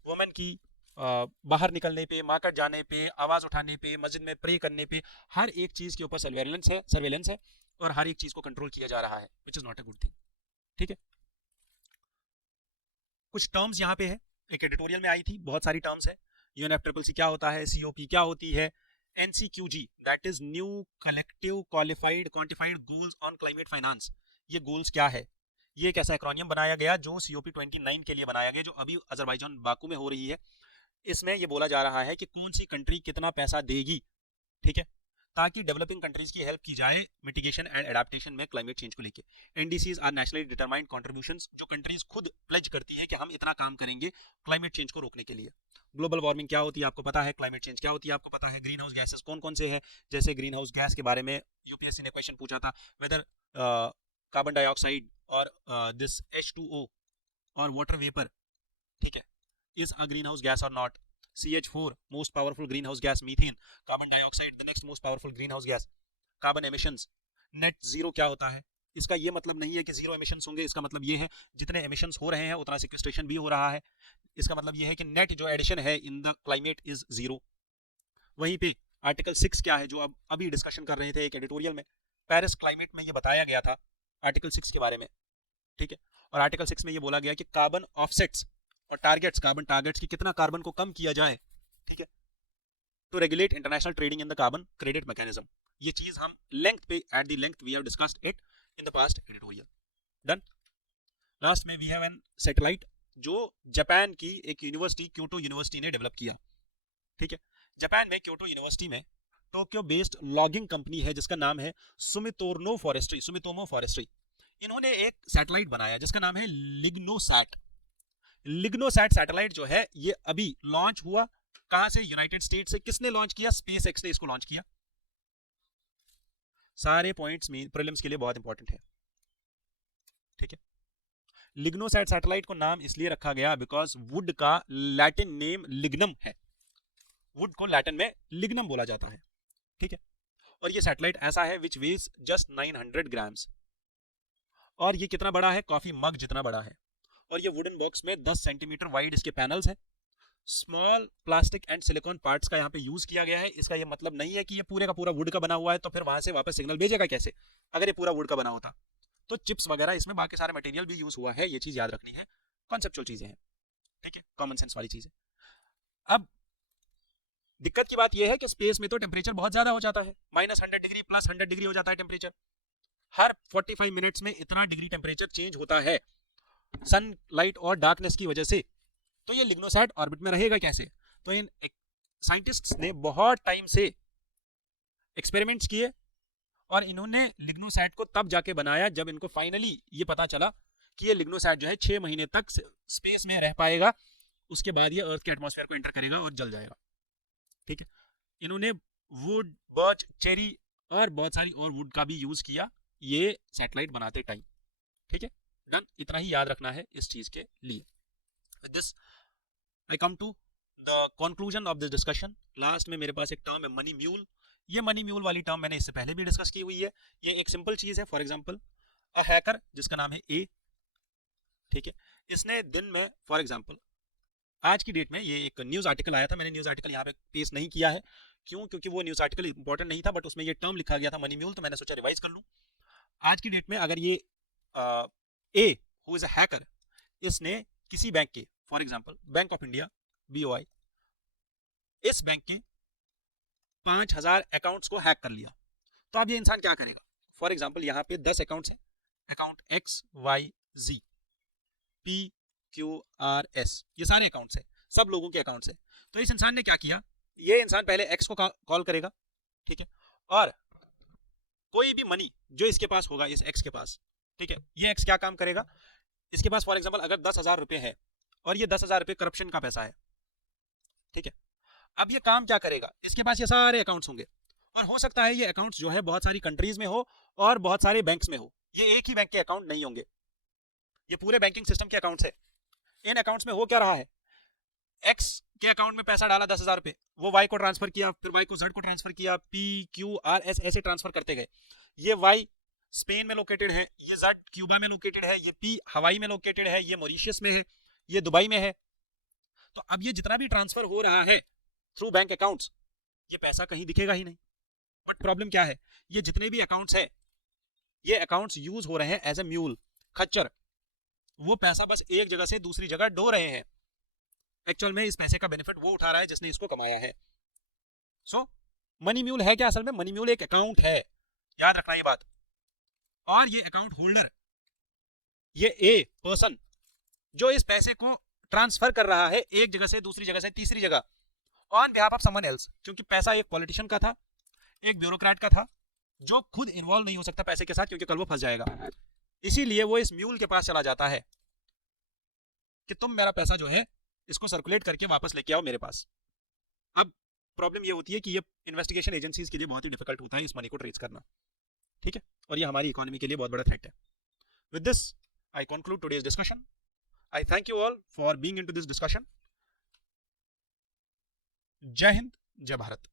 वुमेन की बाहर निकलने पे, मार्केट जाने पे, आवाज उठाने पे, मस्जिद में प्रे करने पे, हर एक चीज के ऊपर सर्वेलेंस है और हर एक चीज को कंट्रोल किया जा रहा है, which is not a good thing, ठीक है। कुछ टर्म्स यहाँ पे है, एक एडिटोरियल में आई थी, बहुत सारी टर्म्स है। यूएनएफसीसीसी क्या होता है, सीओपी क्या होती है, NCQG that is new collective qualified quantified goals on climate finance, ये गोल्स क्या है, ये एक ऐसा एक्रोनियम बनाया गया जो सीओपी 29 के लिए बनाया गया, जो अभी अजरबैजान बाकू में हो रही है। इसमें ये बोला जा रहा है कि कौन सी कंट्री कितना पैसा देगी, ठीक है, ताकि डेवलपिंग कंट्रीज की हेल्प की जाए मिटिगेशन एंड एडाप्टेशन में क्लाइमेट चेंज को लेके। NDCs are nationally determined contributions, जो कंट्रीज खुद प्लेज करती हैं कि हम इतना काम करेंगे क्लाइमेट चेंज को रोकने के लिए। ग्लोबल वार्मिंग क्या होती है आपको पता है, क्लाइमेट चेंज क्या होती है आपको पता है, ग्रीन हाउस गैसेस कौन कौन से हैं, जैसे ग्रीन हाउस गैस के बारे में यूपीएससी ने क्वेश्चन पूछा था, वेदर कार्बन डाइऑक्साइड और दिस H2O और वाटर वेपर, ठीक है, is a greenhouse gas or not. CH4 most powerful greenhouse gas, methane, carbon dioxide the next most powerful greenhouse gas, carbon emissions, net zero क्या होता है। इसका ये मतलब नहीं है कि जीरो एमिशंस होंगे, इसका मतलब ये है जितने एमिशंस हो रहे हैं उतना सिक्वेस्ट्रेशन भी हो रहा है। इसका मतलब ये है कि नेट जो एडिशन है in the climate is zero. वहीं पे आर्टिकल 6 क्या है, जो अब अभी डिस्कशन कर रहे थे एक एडिटोरियल में, पेरिस क्लाइमेट में ये बताया गया था आर्टिकल 6 के बारे में, ठीक है। और आर्टिकल 6 में ये बोला गया कि कार्बन ऑफसेट्स और टारगेट्स, कार्बन टारगेट्स की कितना कार्बन को कम किया जाए, ठीक है, to regulate international trading in the carbon credit mechanism. ये चीज हम लेंथ पे at the length we have discussed it in the past editorial. Done. Last में वी हैव एन सैटेलाइट जो जापान की एक यूनिवर्सिटी, क्योटो यूनिवर्सिटी ने develop किया, ठीक है। जापान में क्योटो यूनिवर्सिटी में टोक्यो बेस्ड लॉगिंग कंपनी है जिसका नाम है सुमितोमो फॉरेस्ट्री। इन्होंने एक सैटेलाइट बनाया जिसका नाम है लिग्नोसैट। लिग्नोसैट सैटेलाइट जो है ये अभी लॉन्च हुआ, कहां से? यूनाइटेड स्टेट से। किसने लॉन्च किया? स्पेस एक्स ने इसको लॉन्च किया। सारे पॉइंट्स में प्रीलिम्स के लिए बहुत इंपॉर्टेंट है, ठीक है। लिग्नोसैट सैटेलाइट को नाम इसलिए रखा गया बिकॉज वुड का लैटिन नेम लिग्नम है। वुड को लैटिन में लिग्नम बोला जाता है, ठीक है। और ये सैटेलाइट ऐसा है विच वेज जस्ट 900 ग्राम्स। और ये कितना बड़ा है? कॉफी मग जितना बड़ा है। और ये वुडन बॉक्स में 10 सेंटीमीटर वाइड इसके पैनल्स हैं। Small plastic and silicon parts का यहाँ पे यूज किया गया है। इसका ये मतलब नहीं है कि ये पूरे का पूरा वुड का बना हुआ है तो फिर वहां से वापस सिग्नल भेजेगा कैसे? अगर ये पूरा वुड का बना होता तो चिप्स वगैरह इसमें बाकी सारे मटेरियल भी यूज हुआ है। ये चीज याद रखनी है, कॉन्सेप्चुअल चीजें हैं, ठीक है, कॉमन सेंस वाली चीजें। अब दिक्कत की बात यह है कि स्पेस में तो टेम्परेचर बहुत ज्यादा हो जाता है, -100 डिग्री +100 डिग्री हो जाता है टेम्परेचर। हर 45 मिनट्स में इतना डिग्री टेम्परेचर चेंज होता है सनलाइट और डार्कनेस की वजह से। तो ये लिग्नोसैट ऑर्बिट में रहेगा कैसे? तो इन साइंटिस्ट्स ने बहुत टाइम से एक्सपेरिमेंट्स किए और इन्होंने लिग्नोसैट को तब जाके बनाया जब इनको फाइनली ये पता चला कि ये लिग्नोसैट जो है 6 महीने तक स्पेस में रह पाएगा, उसके बाद ये अर्थ के एटमॉस्फेयर को एंटर करेगा और जल जाएगा, ठीक है। इन्होंने वुड, बर्च, चेरी और बहुत सारी और वुड का भी यूज किया ये सैटेलाइट बनाते टाइम, ठीक है। डन। इतना ही याद रखना है इस चीज के लिए। With this I come to the conclusion of this discussion. Last में मेरे पास एक टर्म है मनी म्यूल। ये मनी म्यूल वाली टर्म मैंने इससे पहले भी डिस्कस की हुई है। ये एक सिंपल चीज है। फॉर एग्जांपल अ हैकर जिसका नाम है ए, ठीक है, इसने दिन में फॉर एग्जांपल आज की डेट में ये एक न्यूज आर्टिकल आया था। मैंने न्यूज आर्टिकल यहाँ पे पेश नहीं किया है, क्यों? क्योंकि वो न्यूज आर्टिकल इंपॉर्टेंट नहीं था, बट उसमें ये टर्म लिखा गया था मनी म्यूल, तो मैंने सोचा रिवाइज कर लूं। आज की डेट में अगर ये A who is a hacker, इसने किसी बैंक के, for example bank of India BOI, इस बैंक के 5000 अकाउंट्स को हैक कर लिया, तो अब ये इंसान क्या करेगा? फॉर एग्जांपल यहाँ पे 10 अकाउंट्स हैं, अकाउंट XYZ PQRS, ये सारे अकाउंट्स हैं, सब लोगों के अकाउंट्स हैं। तो इस इंसान ने क्या किया? ये इंसान पहले X को कॉल करेगा, ठीक है, और कोई भी मनी जो इसके पास होगा, इस X के पास, ठीक है, ये X क्या काम करेगा? इसके पास फॉर एग्जांपल अगर 10,000 रुपए है और ये 10,000 रुपए करप्शन का पैसा है, ठीक है, अब ये काम क्या करेगा? इसके पास ये सारे अकाउंट्स होंगे और हो सकता है ये अकाउंट्स जो है बहुत सारी कंट्रीज में हो और बहुत सारे बैंक्स में हो, ये एक ही बैंक के अकाउंट नहीं होंगे, ये पूरे बैंकिंग सिस्टम के अकाउंट्स है। इन अकाउंट्स में हो क्या रहा है? X के अकाउंट में पैसा डाला 10,000 रुपए, वो Y को ट्रांसफर किया, फिर Y को Z को ट्रांसफर किया, PQRS ऐसे ट्रांसफर करते गए। ये Y स्पेन में लोकेटेड है, ये Z क्यूबा में लोकेटेड है, ये P हवाई में लोकेटेड है, ये मॉरिशस में है, ये दुबई में है। तो अब ये जितना भी ट्रांसफर हो रहा है थ्रू बैंक अकाउंट्स, ये पैसा कहीं दिखेगा ही नहीं। बट प्रॉब्लम क्या है? ये जितने भी अकाउंट्स है, ये अकाउंट्स यूज हो रहे हैं एज ए म्यूल, खच्चर। वो पैसा बस एक जगह से दूसरी जगह डो रहे हैं। एक्चुअल में इस पैसे का बेनिफिट वो उठा रहा है जिसने इसको कमाया है। सो मनी म्यूल है क्या? असल में मनी म्यूल एक अकाउंट है, याद रखना ये बात। और ये अकाउंट होल्डर, ये ए पर्सन जो इस पैसे को ट्रांसफर कर रहा है एक जगह से दूसरी जगह से तीसरी जगह on behalf of someone else, क्योंकि पैसा एक पॉलिटिशियन का था, एक ब्यूरोक्रेट का था, जो खुद इन्वॉल्व नहीं हो सकता पैसे के साथ क्योंकि कल वो फंस जाएगा। इसीलिए वो इस म्यूल के पास चला जाता है कि तुम मेरा पैसा जो है इसको सर्कुलेट करके वापस लेके आओ मेरे पास। अब प्रॉब्लम ये होती है कि ये इन्वेस्टिगेशन एजेंसीज के लिए बहुत ही डिफिकल्ट होता है इस मनी को ट्रेस करना, ठीक है, और ये हमारी इकोनॉमी के लिए बहुत बड़ा थ्रेट है। With this I conclude today's discussion. I thank you all for being into this discussion. जय हिंद, जय भारत।